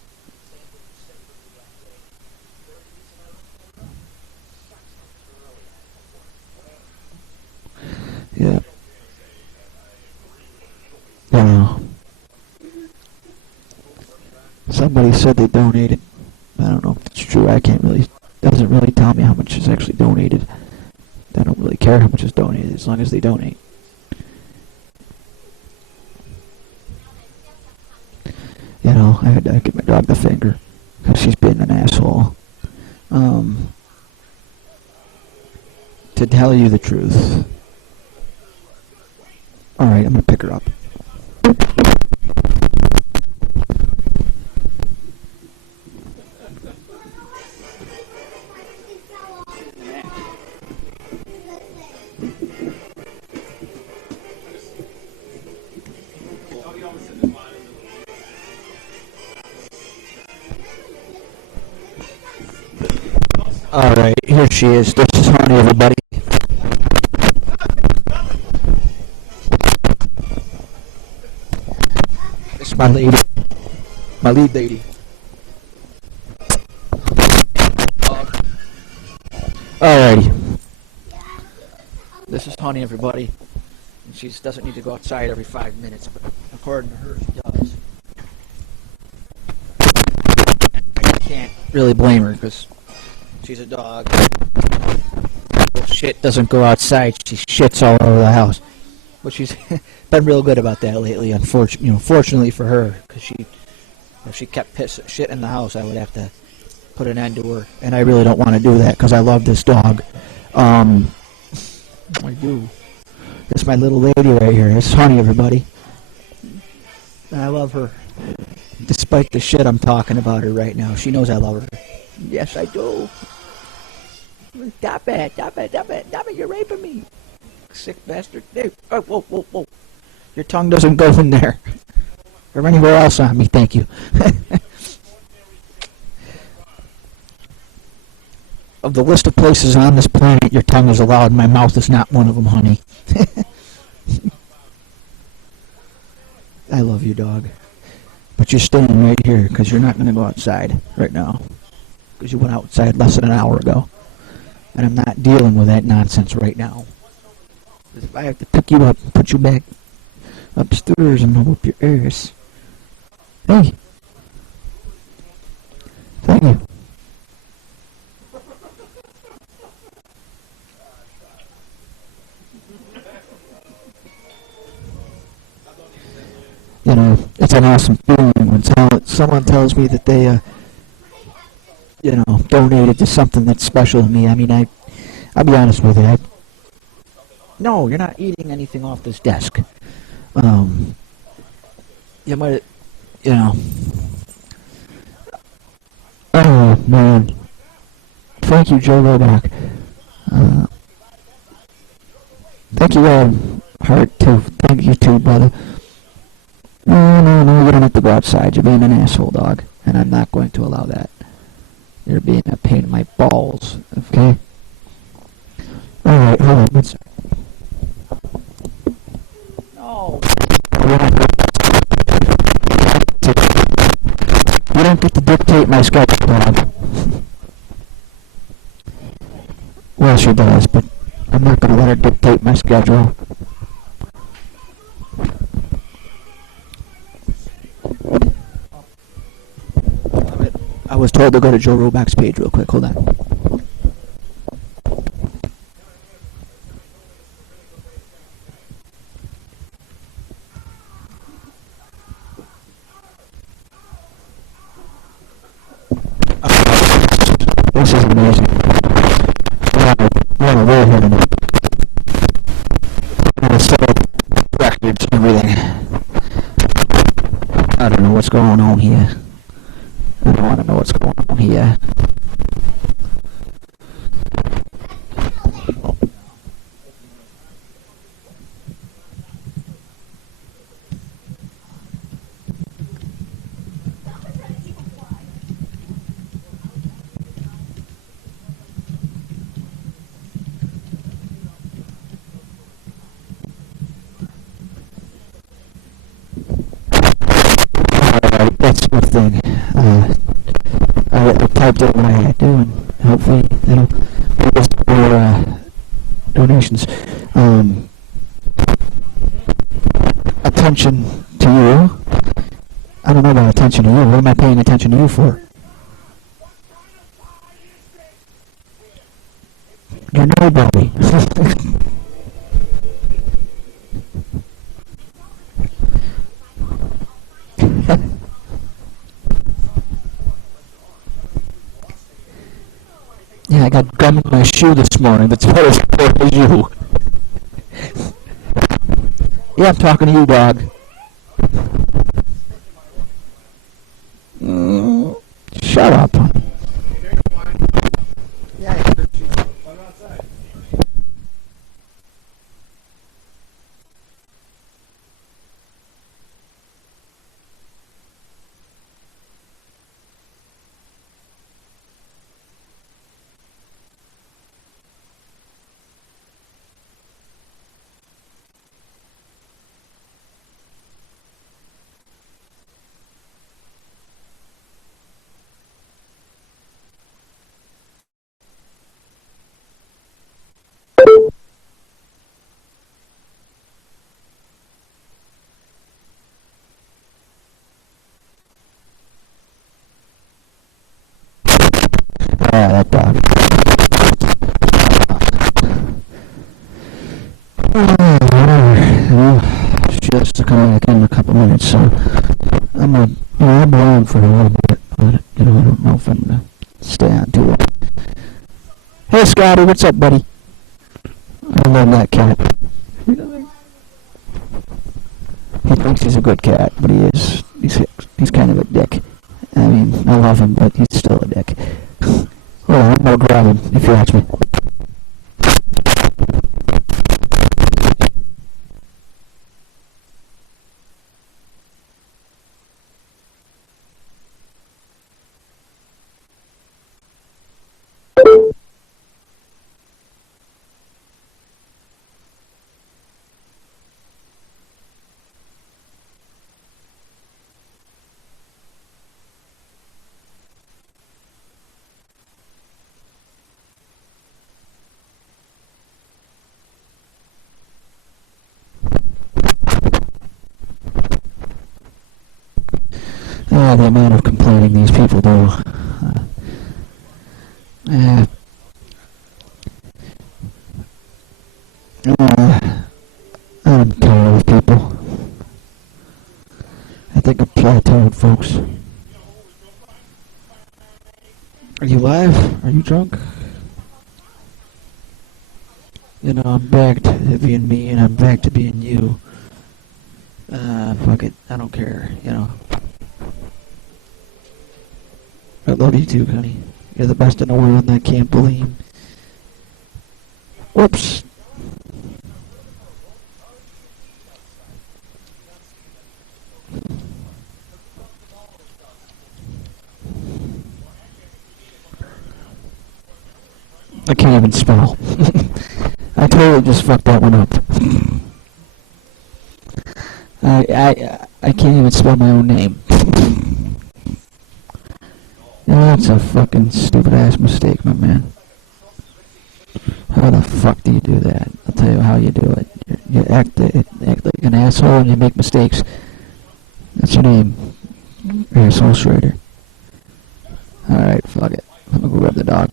Yeah. Somebody said they donated. I don't know if it's true. Doesn't really tell me how much is actually donated. I don't really care how much is donated as long as they donate. I had to give my dog the finger because she's being an asshole. To tell you the truth. Alright, I'm gonna pick her up. All right, here she is. This is Honey, everybody. This is my lady, my lead lady. Alrighty. This is Honey, everybody. And she doesn't need to go outside every 5 minutes, but according to her, she does. I can't really blame her because she's a dog. Shit doesn't go outside. She shits all over the house. But she's been real good about that lately. Fortunately for her, because if she kept shit in the house, I would have to put an end to her, and I really don't want to do that because I love this dog. I do. This is my little lady right here. This is Honey, everybody. And I love her, despite the shit I'm talking about her right now. She knows I love her. Yes, I do. Stop it! Stop it! Stop it! Stop it! You're raping me, sick bastard. Hey, oh, whoa, whoa, whoa! Your tongue doesn't go in there or anywhere else on me. Thank you. Of the list of places on this planet your tongue is allowed, my mouth is not one of them, honey. I love you, dog. But you're staying right here because you're not going to go outside right now. Because you went outside less than an hour ago. And I'm not dealing with that nonsense right now. If I have to pick you up and put you back upstairs and whoop your ass. Hey. Thank you. You know, it's an awesome feeling when someone tells me that they, donated to something that's special to me. I mean, I'll be honest with you. No, you're not eating anything off this desk. You might, Oh, man. Thank you, Joe Roback. Thank you, Heart, too. Thank you, too, brother. No, you don't have to go outside. You're being an asshole, dog. And I'm not going to allow that. You're being a pain in my balls, okay? Alright, hold on, one second. No. You don't get to dictate my schedule, dog. Well, she does, but I'm not going to let her dictate my schedule. I was told to go to Joe Roback's page real quick. Hold on. This is amazing. We're really having it. I'm going to settle records and everything. I don't know what's going on here. I don't want to know what's going on here. Alright, that's my thing. I typed in what I had to do, and hopefully it'll be more donations. Attention to you. I don't know about attention to you. What am I paying attention to you for? You're nobody. Yeah, I got gum in my shoe this morning that's about as important as you. Yeah, I'm talking to you, dog. Shut up. has to come back in a couple minutes, so I'm gonna, I'll be on for a little bit, but, I don't know if I'm gonna stay on too long. Hey, Scotty, what's up, buddy? I love that cat. He thinks he's a good cat, but he's kind of a dick. I mean, I love him, but he's still a dick. Hold on, I'm gonna grab him if you ask me. The amount of complaining these people do. I'm tired of people. I think I'm plateaued, folks. Are you live? Are you drunk? I'm back to being me, and I'm back to being you. Fuck it. I don't care, I love you too, honey. You're the best in the world, and I can't believe. Whoops. I can't even spell. I totally just fucked that one up. I can't even spell my own name. That's a fucking stupid ass mistake, my man. How the fuck do you do that? I'll tell you how you do it. You act like an asshole and you make mistakes. That's your name. Asshole Schrader. Alright, fuck it. I'm gonna go grab the dog.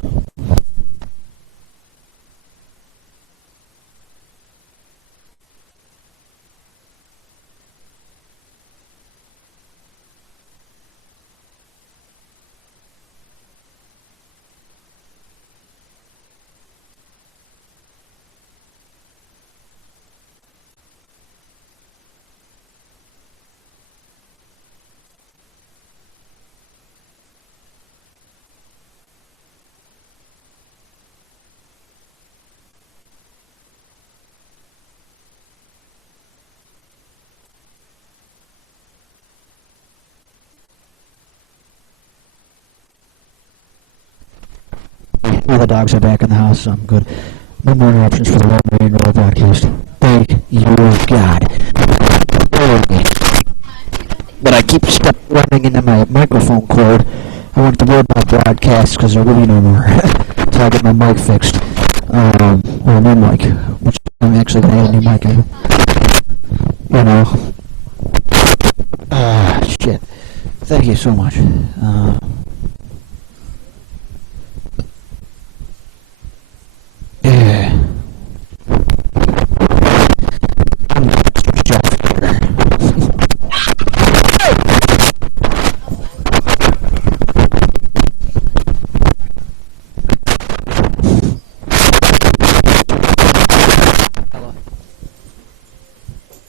All the dogs are back in the house, so I'm good. No more interruptions for the Road Marine Roll broadcast. Thank you, God. But I keep running into my microphone cord. I want the Road broadcast because there will be no more until I get my mic fixed. Or a new mic, which I'm actually going to add a new mic in. Shit. Thank you so much.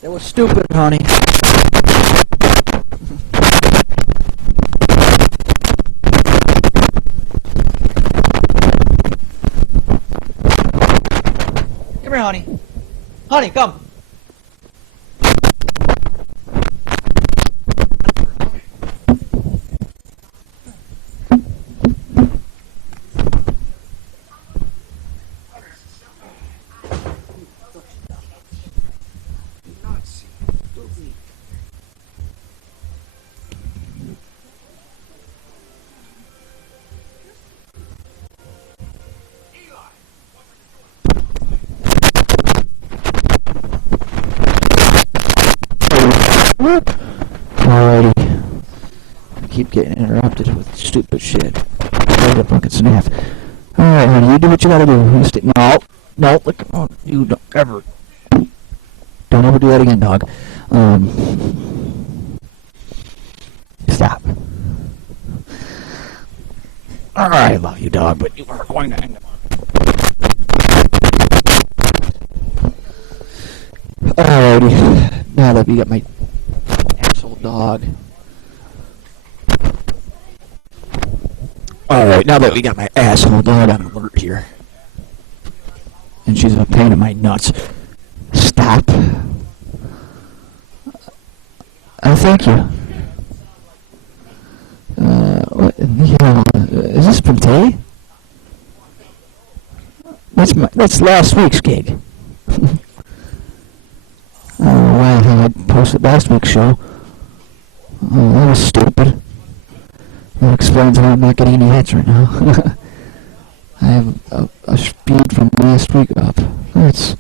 That was stupid, honey. Come here, honey. Honey, come. Alrighty. I keep getting interrupted with stupid shit. Wait a fucking snap. Alright, honey, you do what you gotta do. No, look, you don't ever do that again, dog. Stop. I love you, dog, but you are going to end up. Alrighty. Now that we got my asshole dog. Alright, now that we got my asshole dog on alert here. And she's a pain in my nuts. Stop. Oh, thank you. Is this from today? That's last week's gig. I don't know why I posted last week's show. Oh, that was stupid. That explains why I'm not getting any hits right now. I have a speed from last week up. It's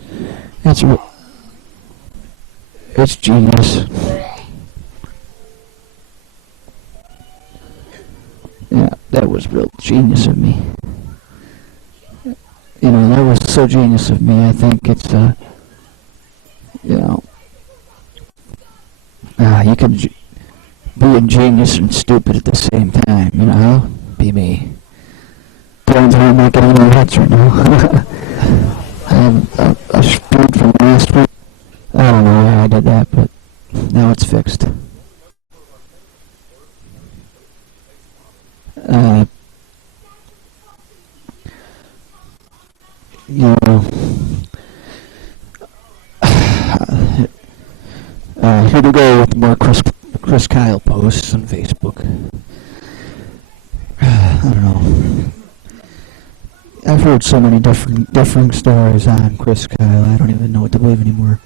genius. Yeah, that was real genius of me. You know, that was so genius of me. I think it's, you can be ingenious and stupid at the same time, you know? Be me. Turns out I'm not getting any hits right now. I have a speed from last week. I don't know why I did that, but now it's fixed. Here we go with more Chris Kyle posts on Facebook. I don't know. I've heard so many different stories on Chris Kyle. I don't even know what to believe anymore.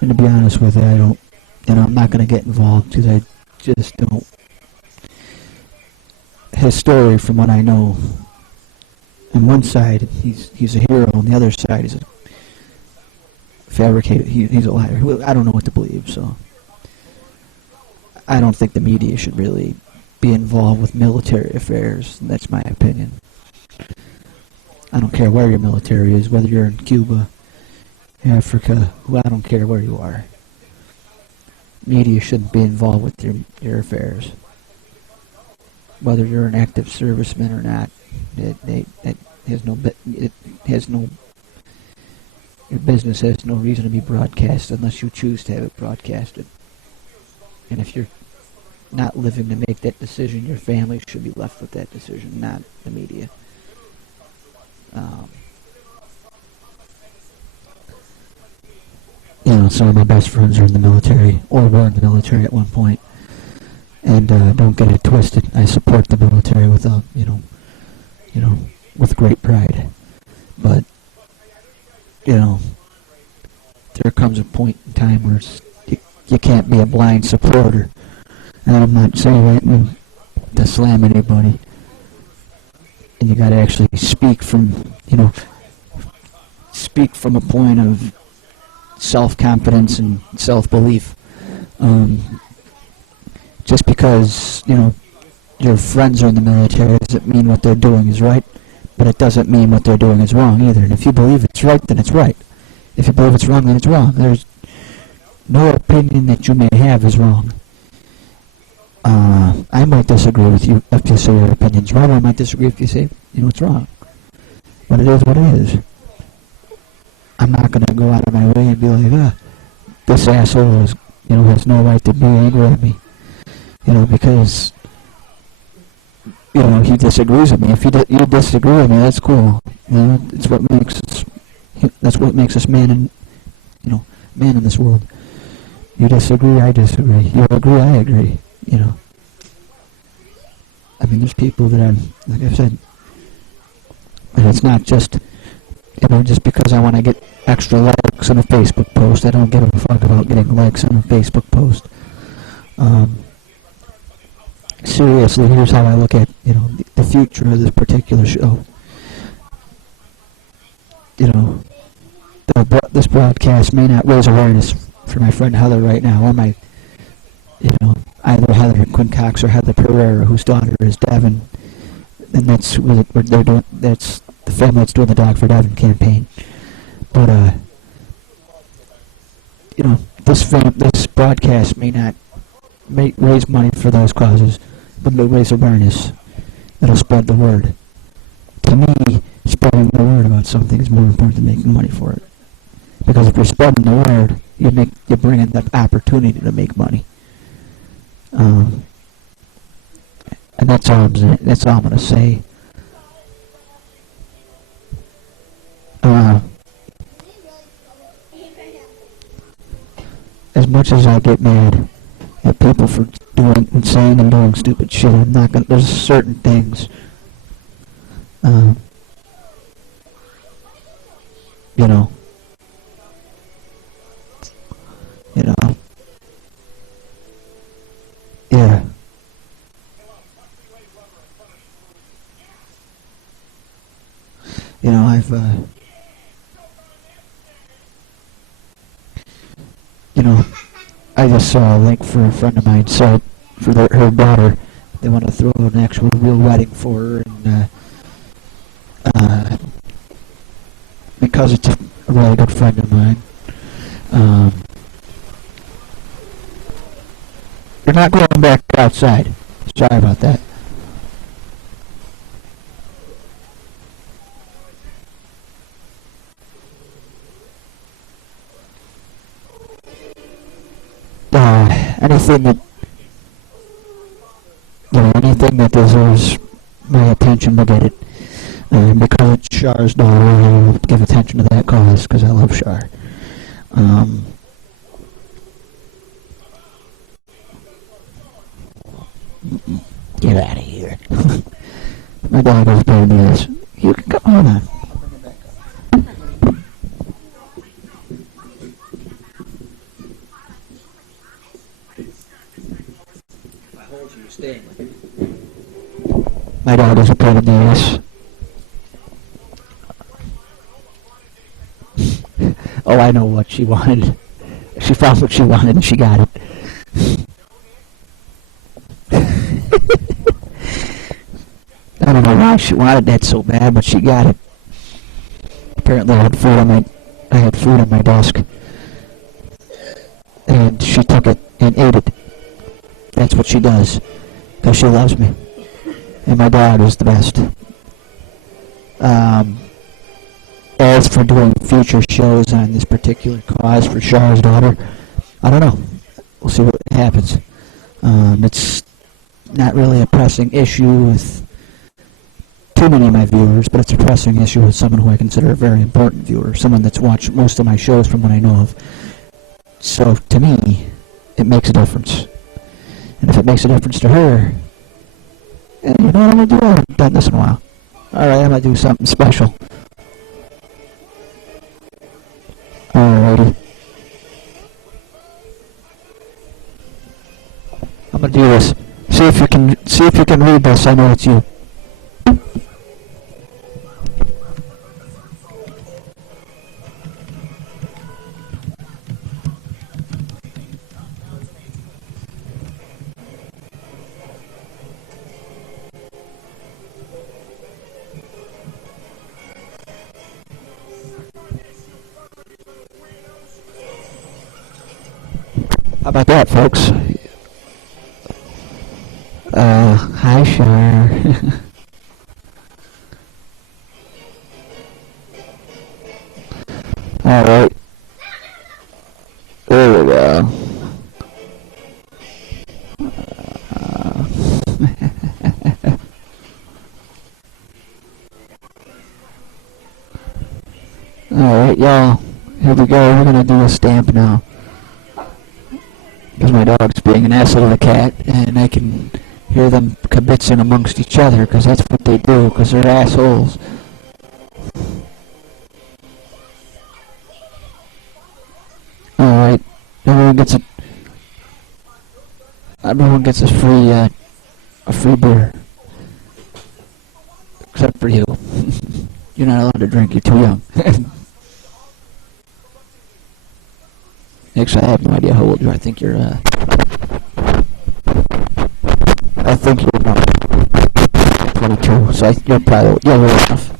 And to be honest with you, I'm not going to get involved because I just don't. His story, from what I know, on one side he's a hero, on the other side he's a fabricated. He's a liar. I don't know what to believe, so I don't think the media should really be involved with military affairs. That's my opinion. I don't care where your military is, whether you're in Cuba, Africa. I don't care where you are. Media shouldn't be involved with your affairs. Whether you're an active serviceman or not, it has no. Your business has no reason to be broadcast unless you choose to have it broadcasted. And if you're not living to make that decision, your family should be left with that decision, not the media. Some of my best friends are in the military, or were in the military at one point. And don't get it twisted. I support the military with with great pride. But there comes a point in time where you can't be a blind supporter. And I'm not saying to slam anybody. And you got to actually speak from a point of self-confidence and self-belief. Just because, your friends are in the military doesn't mean what they're doing is right, but it doesn't mean what they're doing is wrong either. And if you believe it's right, then it's right. If you believe it's wrong, then it's wrong. There's no opinion that you may have is wrong. I might disagree with you if you say your opinion's wrong. I might disagree if you say, it's wrong. But it is what it is. I'm not going to go out of my way and be like, this asshole is, has no right to be angry at me. Because, he disagrees with me. If you disagree with me, that's cool. It's what makes us, that's what makes us man in this world. You disagree, I disagree. You agree, I agree. I mean, there's people that like I said, and it's not just, just because I want to get extra likes on a Facebook post. I don't give a fuck about getting likes on a Facebook post. Seriously, here's how I look at, the future of this particular show. This broadcast may not raise awareness for my friend Heather right now, or my, either Heather Quinn-Cox or Heather Pereira, whose daughter is Devin, and that's what they're doing. That's the family that's doing the Dog for Devin campaign. But this broadcast may not raise money for those causes, but it'll raise awareness. It'll spread the word. To me, spreading the word about something is more important than making money for it. Because if you're spreading the word, you're bringing the opportunity to make money. And that's all I'm gonna say. As much as I get mad at people for doing and saying and doing stupid shit, I'm not gonna. There's certain things. You know. Yeah. I've, I just saw a link for a friend of mine said for her daughter, they want to throw an actual real wedding for her, and because it's a really good friend of mine, you're not going back outside. Sorry about that. Anything that deserves my attention will get it. Because it's Char's daughter, I will give attention to that cause because I love Char. Get out of here. My dog is better than this. You can come on. My dog is a pain in the ass. Oh, I know what she wanted. She found what she wanted and she got it. I don't know why she wanted that so bad, but she got it. Apparently I had food on my desk. And she took it and ate it. That's what she does. Because she loves me. And my dog is the best. As for doing future shows on this particular cause for Char's daughter, I don't know. We'll see what happens. It's not really a pressing issue with too many of my viewers, but it's a pressing issue with someone who I consider a very important viewer, someone that's watched most of my shows from what I know of. So to me, it makes a difference. And if it makes a difference to her, you know what I'm going to do? I haven't done this in a while. Alright, I'm going to do something special. Alrighty. I'm going to do this. See if you can read this. I know it's you. How about that, folks? Hi, Char. Alright. There we go. Alright, y'all. Here we go. We're gonna do a stamp now. Because my dog's being an asshole to the cat, and I can hear them kibitzing amongst each other, because that's what they do, because they're assholes. Alright, everyone gets a free beer. Except for you. You're not allowed to drink, you're too young. Actually, I have no idea how old you are. I think you're about 22, so you're probably old enough.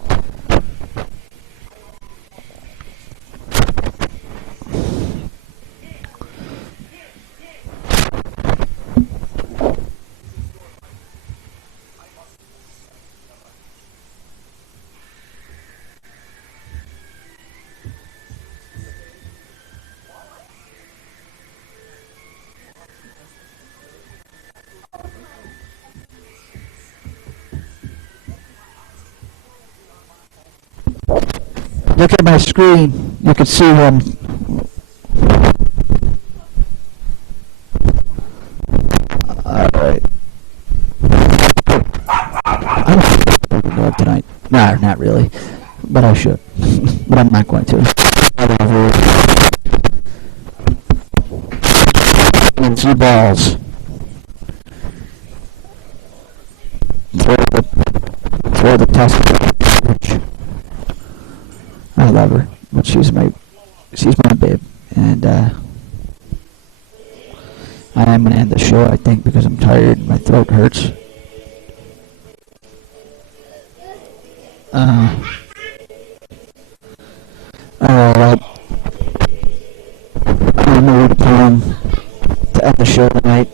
Look at my screen. You can see one. Alright. I don't know tonight. Nah, not really. But I should. But I'm not going to. And 2 balls. Throw the test. I love her, but she's my babe, and I am gonna end the show, I think, because I'm tired and my throat hurts. Alright, I'm gonna read a poem to end the show tonight.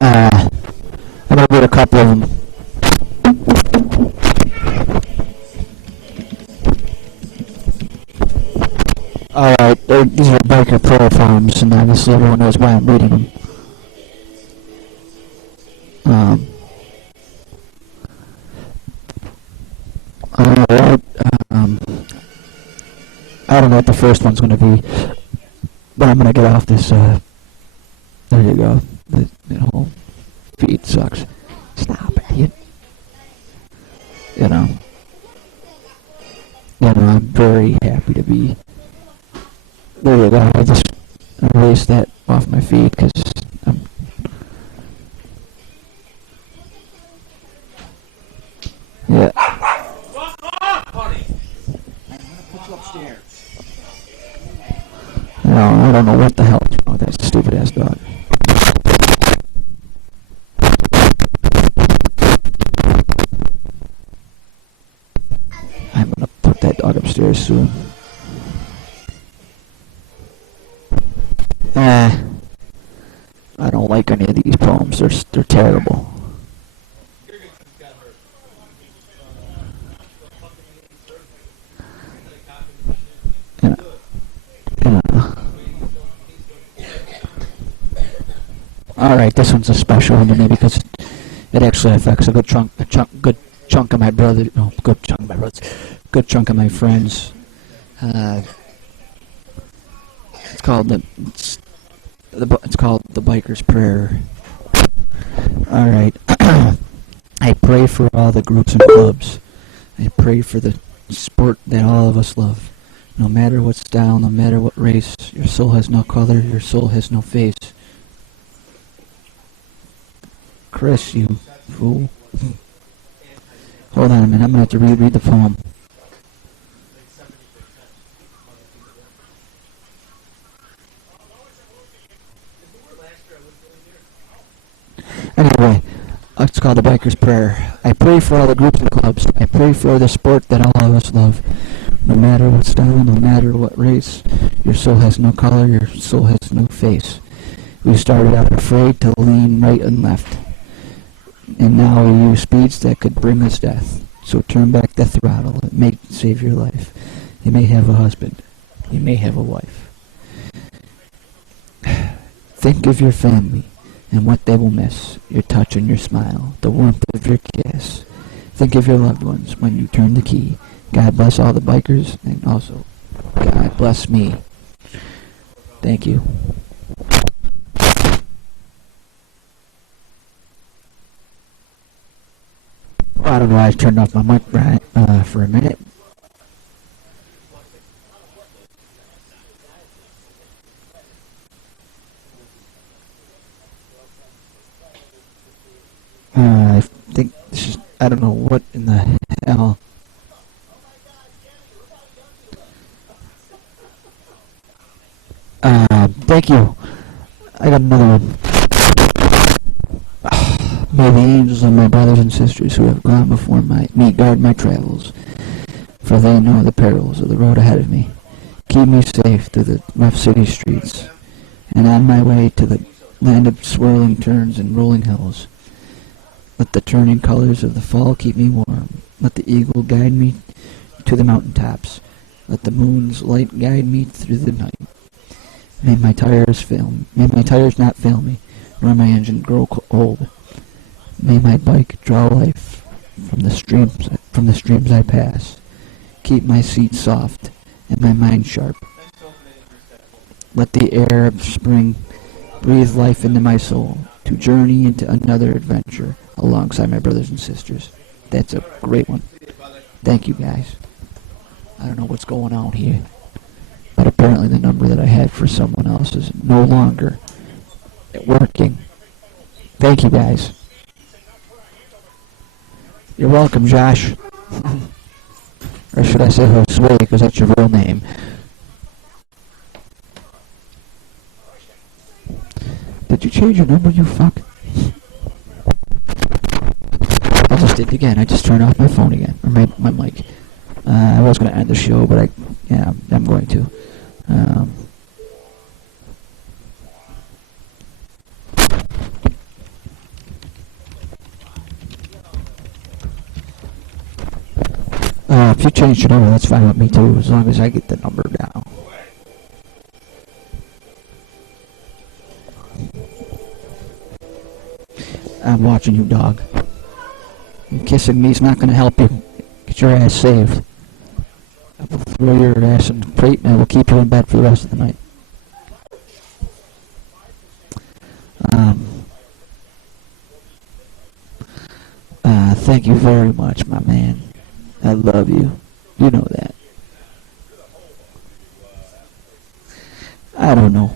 I'm gonna read a couple of them. Alright, these are biker prayer poems, and obviously everyone knows why I'm reading them. Alright, I don't know what the first one's going to be, but I'm going to get off this, there you go, the whole feed sucks. Stop it, you know, I'm very happy to be. There you go. I just erased that off my feed because I'm. Yeah. I don't know what the hell is wrong with that stupid ass dog. I'm gonna put that dog upstairs soon. I don't like any of these poems. They're terrible. Yeah. Alright, this one's a special one to me because it actually affects a good chunk of my brother. No, good chunk of my brothers. Good chunk of my friends. It's called the Biker's Prayer. Alright. I pray for all the groups and clubs. I pray for the sport that all of us love. No matter what style, no matter what race, your soul has no color, your soul has no face. Chris, you fool. Hold on a minute, I'm going to have to reread the poem. Anyway, it's called the Biker's Prayer. I pray for all the groups and clubs. I pray for the sport that all of us love. No matter what style, no matter what race, your soul has no color, your soul has no face. We started out afraid to lean right and left, and now we use speeds that could bring us death. So turn back the throttle. It may save your life. You may have a husband. You may have a wife. Think of your family and what they will miss. Your touch and your smile, the warmth of your kiss. Think of your loved ones when you turn the key. God bless all the bikers, and also, God bless me. Thank you. Well, I don't know why I turned off my mic for a minute. I think this is, I don't know what in the hell. Thank you. I got another one. May the angels of my brothers and sisters who have gone before me guard my travels, for they know the perils of the road ahead of me. Keep me safe through the rough city streets, and on my way to the land of swirling turns and rolling hills. Let the turning colors of the fall keep me warm. Let the eagle guide me to the mountain tops. Let the moon's light guide me through the night. May my tires not fail me, nor my engine grow old. May my bike draw life from the streams I pass. Keep my seat soft and my mind sharp. Let the air of spring breathe life into my soul to journey into another adventure alongside my brothers and sisters. That's a great one. Thank you, guys. I don't know what's going on here, but apparently the number that I had for someone else is no longer working. Thank you, guys. You're welcome, Josh. Or should I say Josue, because that's your real name. Did you change your number, you fuck? I just did it again. I just turned off my phone again. Or my mic. I was going to end the show, but I'm going to. If you change your number, that's fine with me too, as long as I get the number down. I'm watching you, dog. And kissing me's not going to help you. Get your ass saved. I will throw your ass in the crate and I will keep you in bed for the rest of the night. Thank you very much, my man. I love you. You know that. I don't know.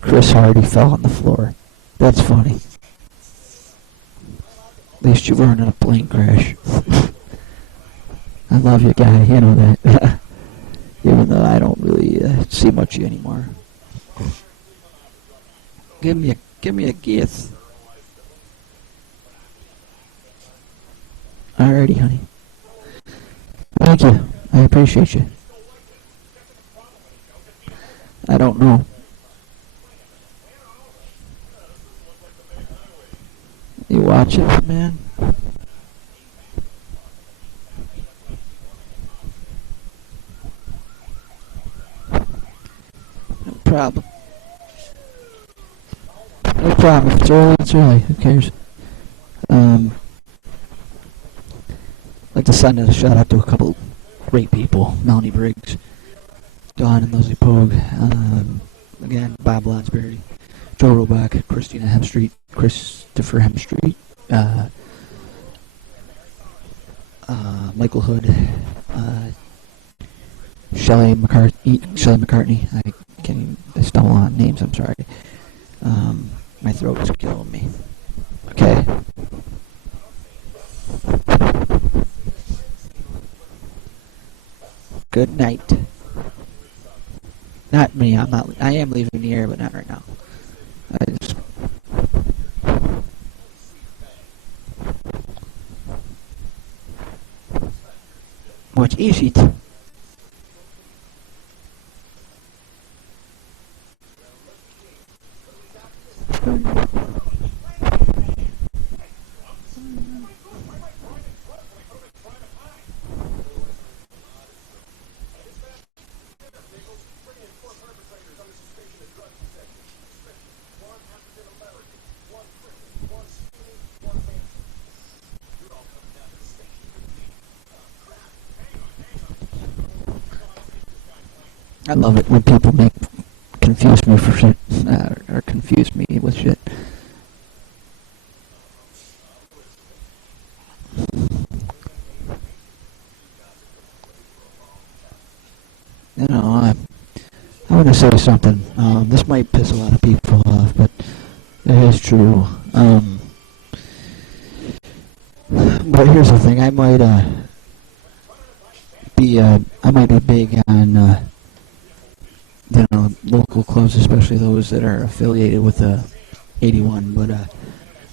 Chris Hardy fell on the floor. That's funny. At least you weren't in a plane crash. I love you, guy. You know that. Even though I don't really see much of you anymore. Give me a kiss. Alrighty, honey. Thank you. I appreciate you. I don't know. You watch it, man? No problem. No problem. If it's early, it's early. Who cares? I'd like to send a shout out to a couple great people. Melanie Briggs, Dawn and Leslie Pogue. Again, Bob Lonsberry, Joe Roebuck, Christina Hemstreet, Christopher Hemstreet, Michael Hood, Shelley McCartney. I stumble on names, I'm sorry. My throat is killing me. Okay. Good night. Not me, I am leaving the air, but not right now. What is it? I love it when people confuse me for shit, or confuse me with shit. You know, I want to say something. This might piss a lot of people off, but it is true. But here's the thing: I might be big on local clubs, especially those that are affiliated with 81. But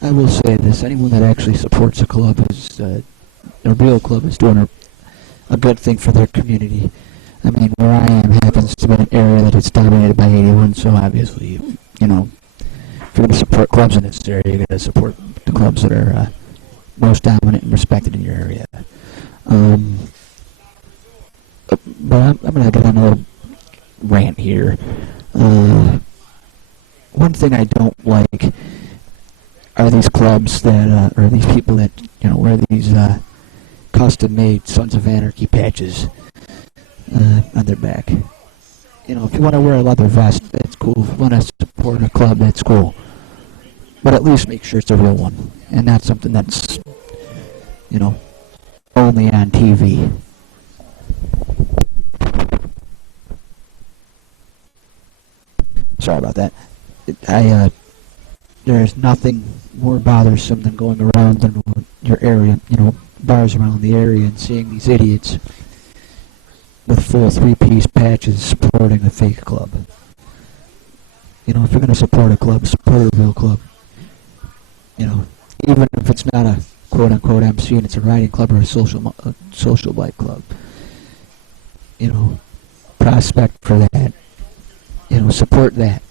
I will say this: anyone that actually supports a club is a real club is doing a good thing for their community. I mean, where I am happens to be an area that is dominated by 81, so obviously, if you're going to support clubs in this area, you're going to support the clubs that are most dominant and respected in your area. but I'm going to get on a little rant here. One thing I don't like are these clubs that, or these people that, wear these custom-made Sons of Anarchy patches on their back. If you want to wear a leather vest, that's cool. If you want to support a club, that's cool. But at least make sure it's a real one, and not something that's, only on TV. Sorry about that. There's nothing more bothersome than going around in your area, bars around the area, and seeing these idiots with full three-piece patches supporting a fake club. If you're going to support a club, support a real club. Even if it's not a quote-unquote MC and it's a riding club or a social bike club. Prospect for that. Support that.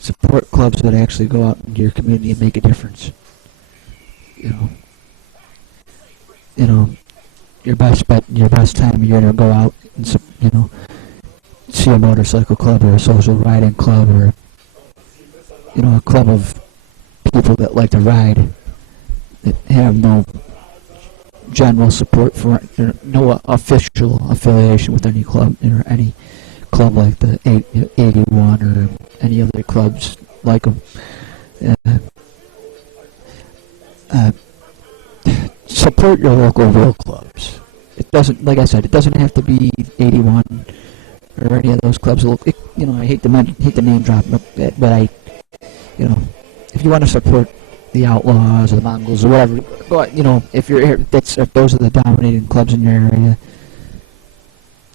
Support clubs that actually go out into your community and make a difference. Your best bet, your best time of year to go out and, see a motorcycle club or a social riding club or, a club of people that like to ride that have no general support for, no official affiliation with any club or any club like the 81 or any other clubs like them. Support your local real clubs. It doesn't, like I said, it doesn't have to be 81 or any of those clubs. I hate to name drop, but I, if you want to support the Outlaws or the Mongols or whatever, but if those are the dominating clubs in your area,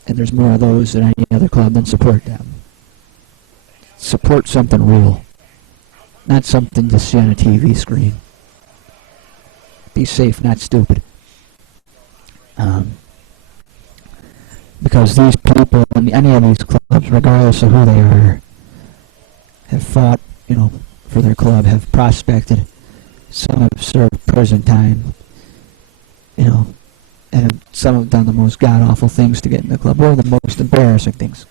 and there's more of those than any other club, then support them. Support something real, not something to see on a TV screen. Be safe, not stupid. Because these people in any of these clubs, regardless of who they are, have fought, for their club, have prospected. Some have served prison time, and some have done the most god-awful things to get in the club, or the most embarrassing things.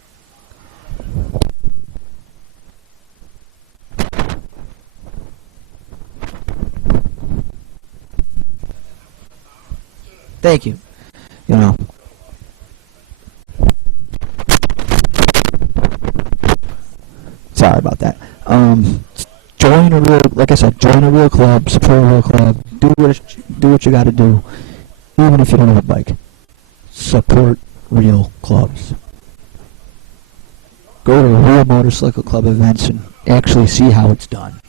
Thank you. Sorry about that. Join a real club, support a real club, do what you gotta do, even if you don't have a bike. Support real clubs. Go to real motorcycle club events and actually see how it's done.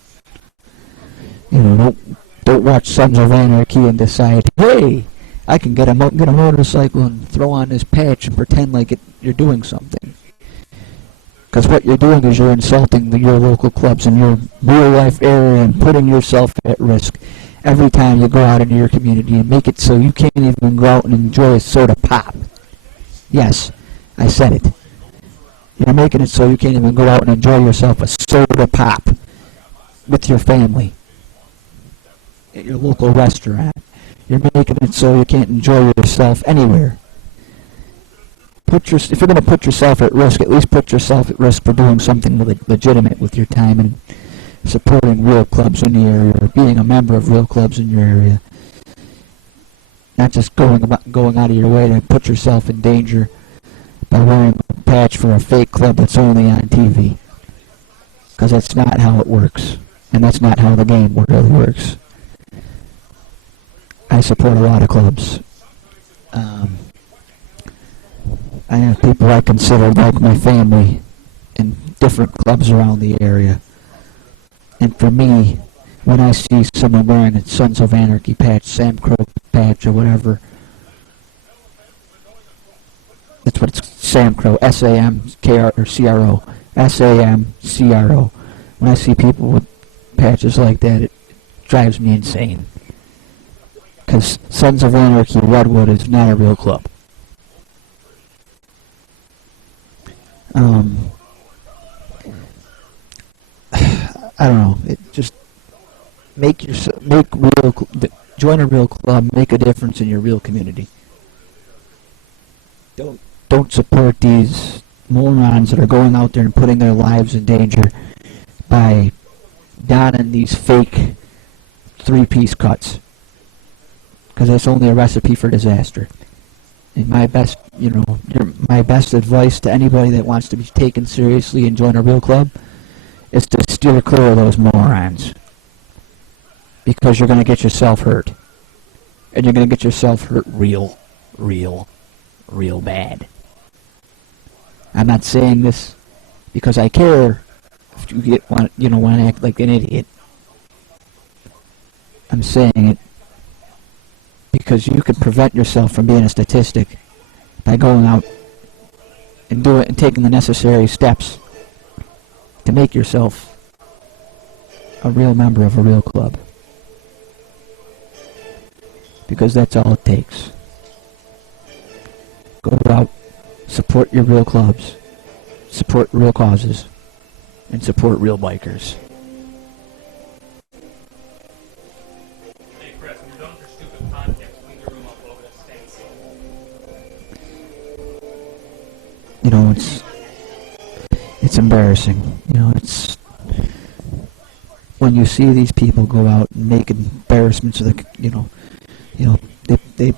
Don't watch Sons of Anarchy and decide, hey, I can get a motorcycle and throw on this patch and pretend like you're doing something. Because what you're doing is you're insulting your local clubs in your real-life area and putting yourself at risk every time you go out into your community and make it so you can't even go out and enjoy a soda pop. Yes, I said it. You're making it so you can't even go out and enjoy yourself a soda pop with your family at your local restaurant. You're making it so you can't enjoy yourself anywhere. If you're going to put yourself at risk, at least put yourself at risk for doing something legitimate with your time and supporting real clubs in the area or being a member of real clubs in your area. Not just going out of your way to put yourself in danger by wearing a patch for a fake club that's only on TV. Because that's not how it works. And that's not how the game really works. I support a lot of clubs. I have people I consider like my family in different clubs around the area. And for me, when I see someone wearing a Sons of Anarchy patch, Sam Crow patch, or whatever, that's what it's, Sam Crow, S-A-M-K-R, or C-R-O, S-A-M-C-R-O. When I see people with patches like that, it drives me insane. Because Sons of Anarchy Redwood is not a real club. I don't know. It just join a real club, make a difference in your real community. Don't support these morons that are going out there and putting their lives in danger by donning these fake three-piece cuts, because that's only a recipe for disaster. And my best advice to anybody that wants to be taken seriously and join a real club is to steer clear of those morons, because you're going to get yourself hurt, and you're going to get yourself hurt real bad. I'm not saying this because I care if you want to act like an idiot. I'm saying it because you can prevent yourself from being a statistic by going out and do it and taking the necessary steps to make yourself a real member of a real club. Because that's all it takes. Go out, support your real clubs, support real causes, and support real bikers. Hey Chris, when you're done with your stupid podcast, clean your room up over that stinks. You know, it's embarrassing. You know, it's when you see these people go out and make embarrassments of the, they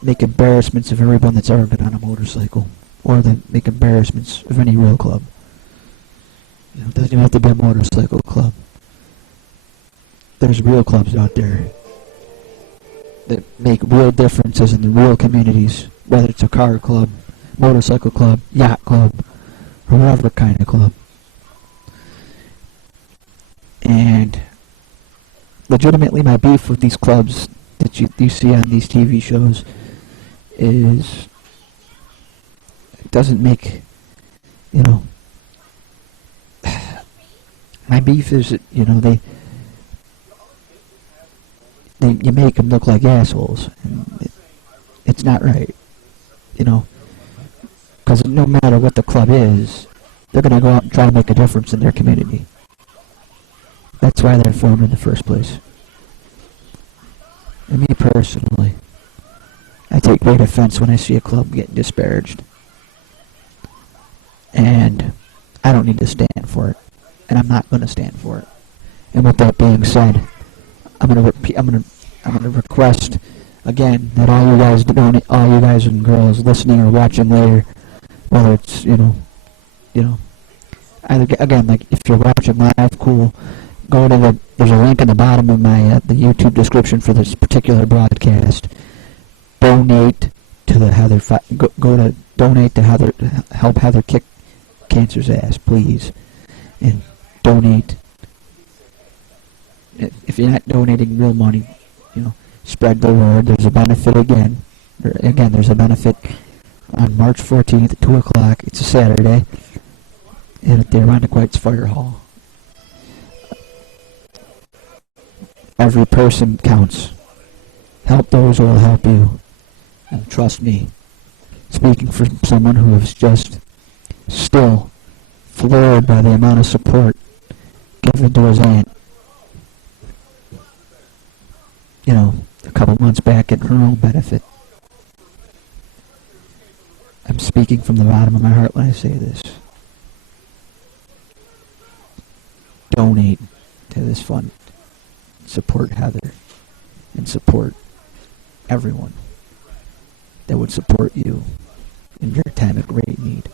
make embarrassments of everyone that's ever been on a motorcycle, or they make embarrassments of any real club. You know, it doesn't even have to be a motorcycle club. There's real clubs out there that make real differences in the real communities, whether it's a car club, motorcycle club, yacht club, or whatever kind of club. And legitimately, my beef with these clubs that you see on these TV shows is it doesn't make, my beef is that, you make them look like assholes, and it's not right, because no matter what the club is, they're going to go out and try to make a difference in their community. That's why they're formed in the first place. And me personally, I take great offense when I see a club getting disparaged. And I don't need to stand for it. And I'm not going to stand for it. And with that being said, I'm going to request again that all you guys donate, all you guys and girls listening or watching later, whether it's either again, like if you're watching live, cool. Go to there's a link in the bottom of my the YouTube description for this particular broadcast. Donate to the Heather. Go to donate to Heather. Help Heather kick cancer's ass, please, and donate. If you're not donating real money, spread the word. There's a benefit again. There's a benefit on March 14th at 2 o'clock. It's a Saturday, and at the Irondequoit's Fire Hall. Every person counts. Help those who will help you. And trust me, speaking for someone who is just still floored by the amount of support given to his aunt, a couple months back at her own benefit. I'm speaking from the bottom of my heart when I say this. Donate to this fund. Support Heather and support everyone that would support you in your time of great need.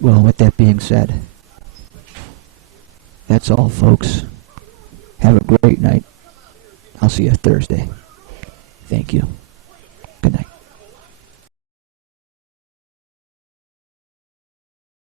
Well, with that being said, that's all, folks. Have a great night. I'll see you Thursday. Thank you. Good night.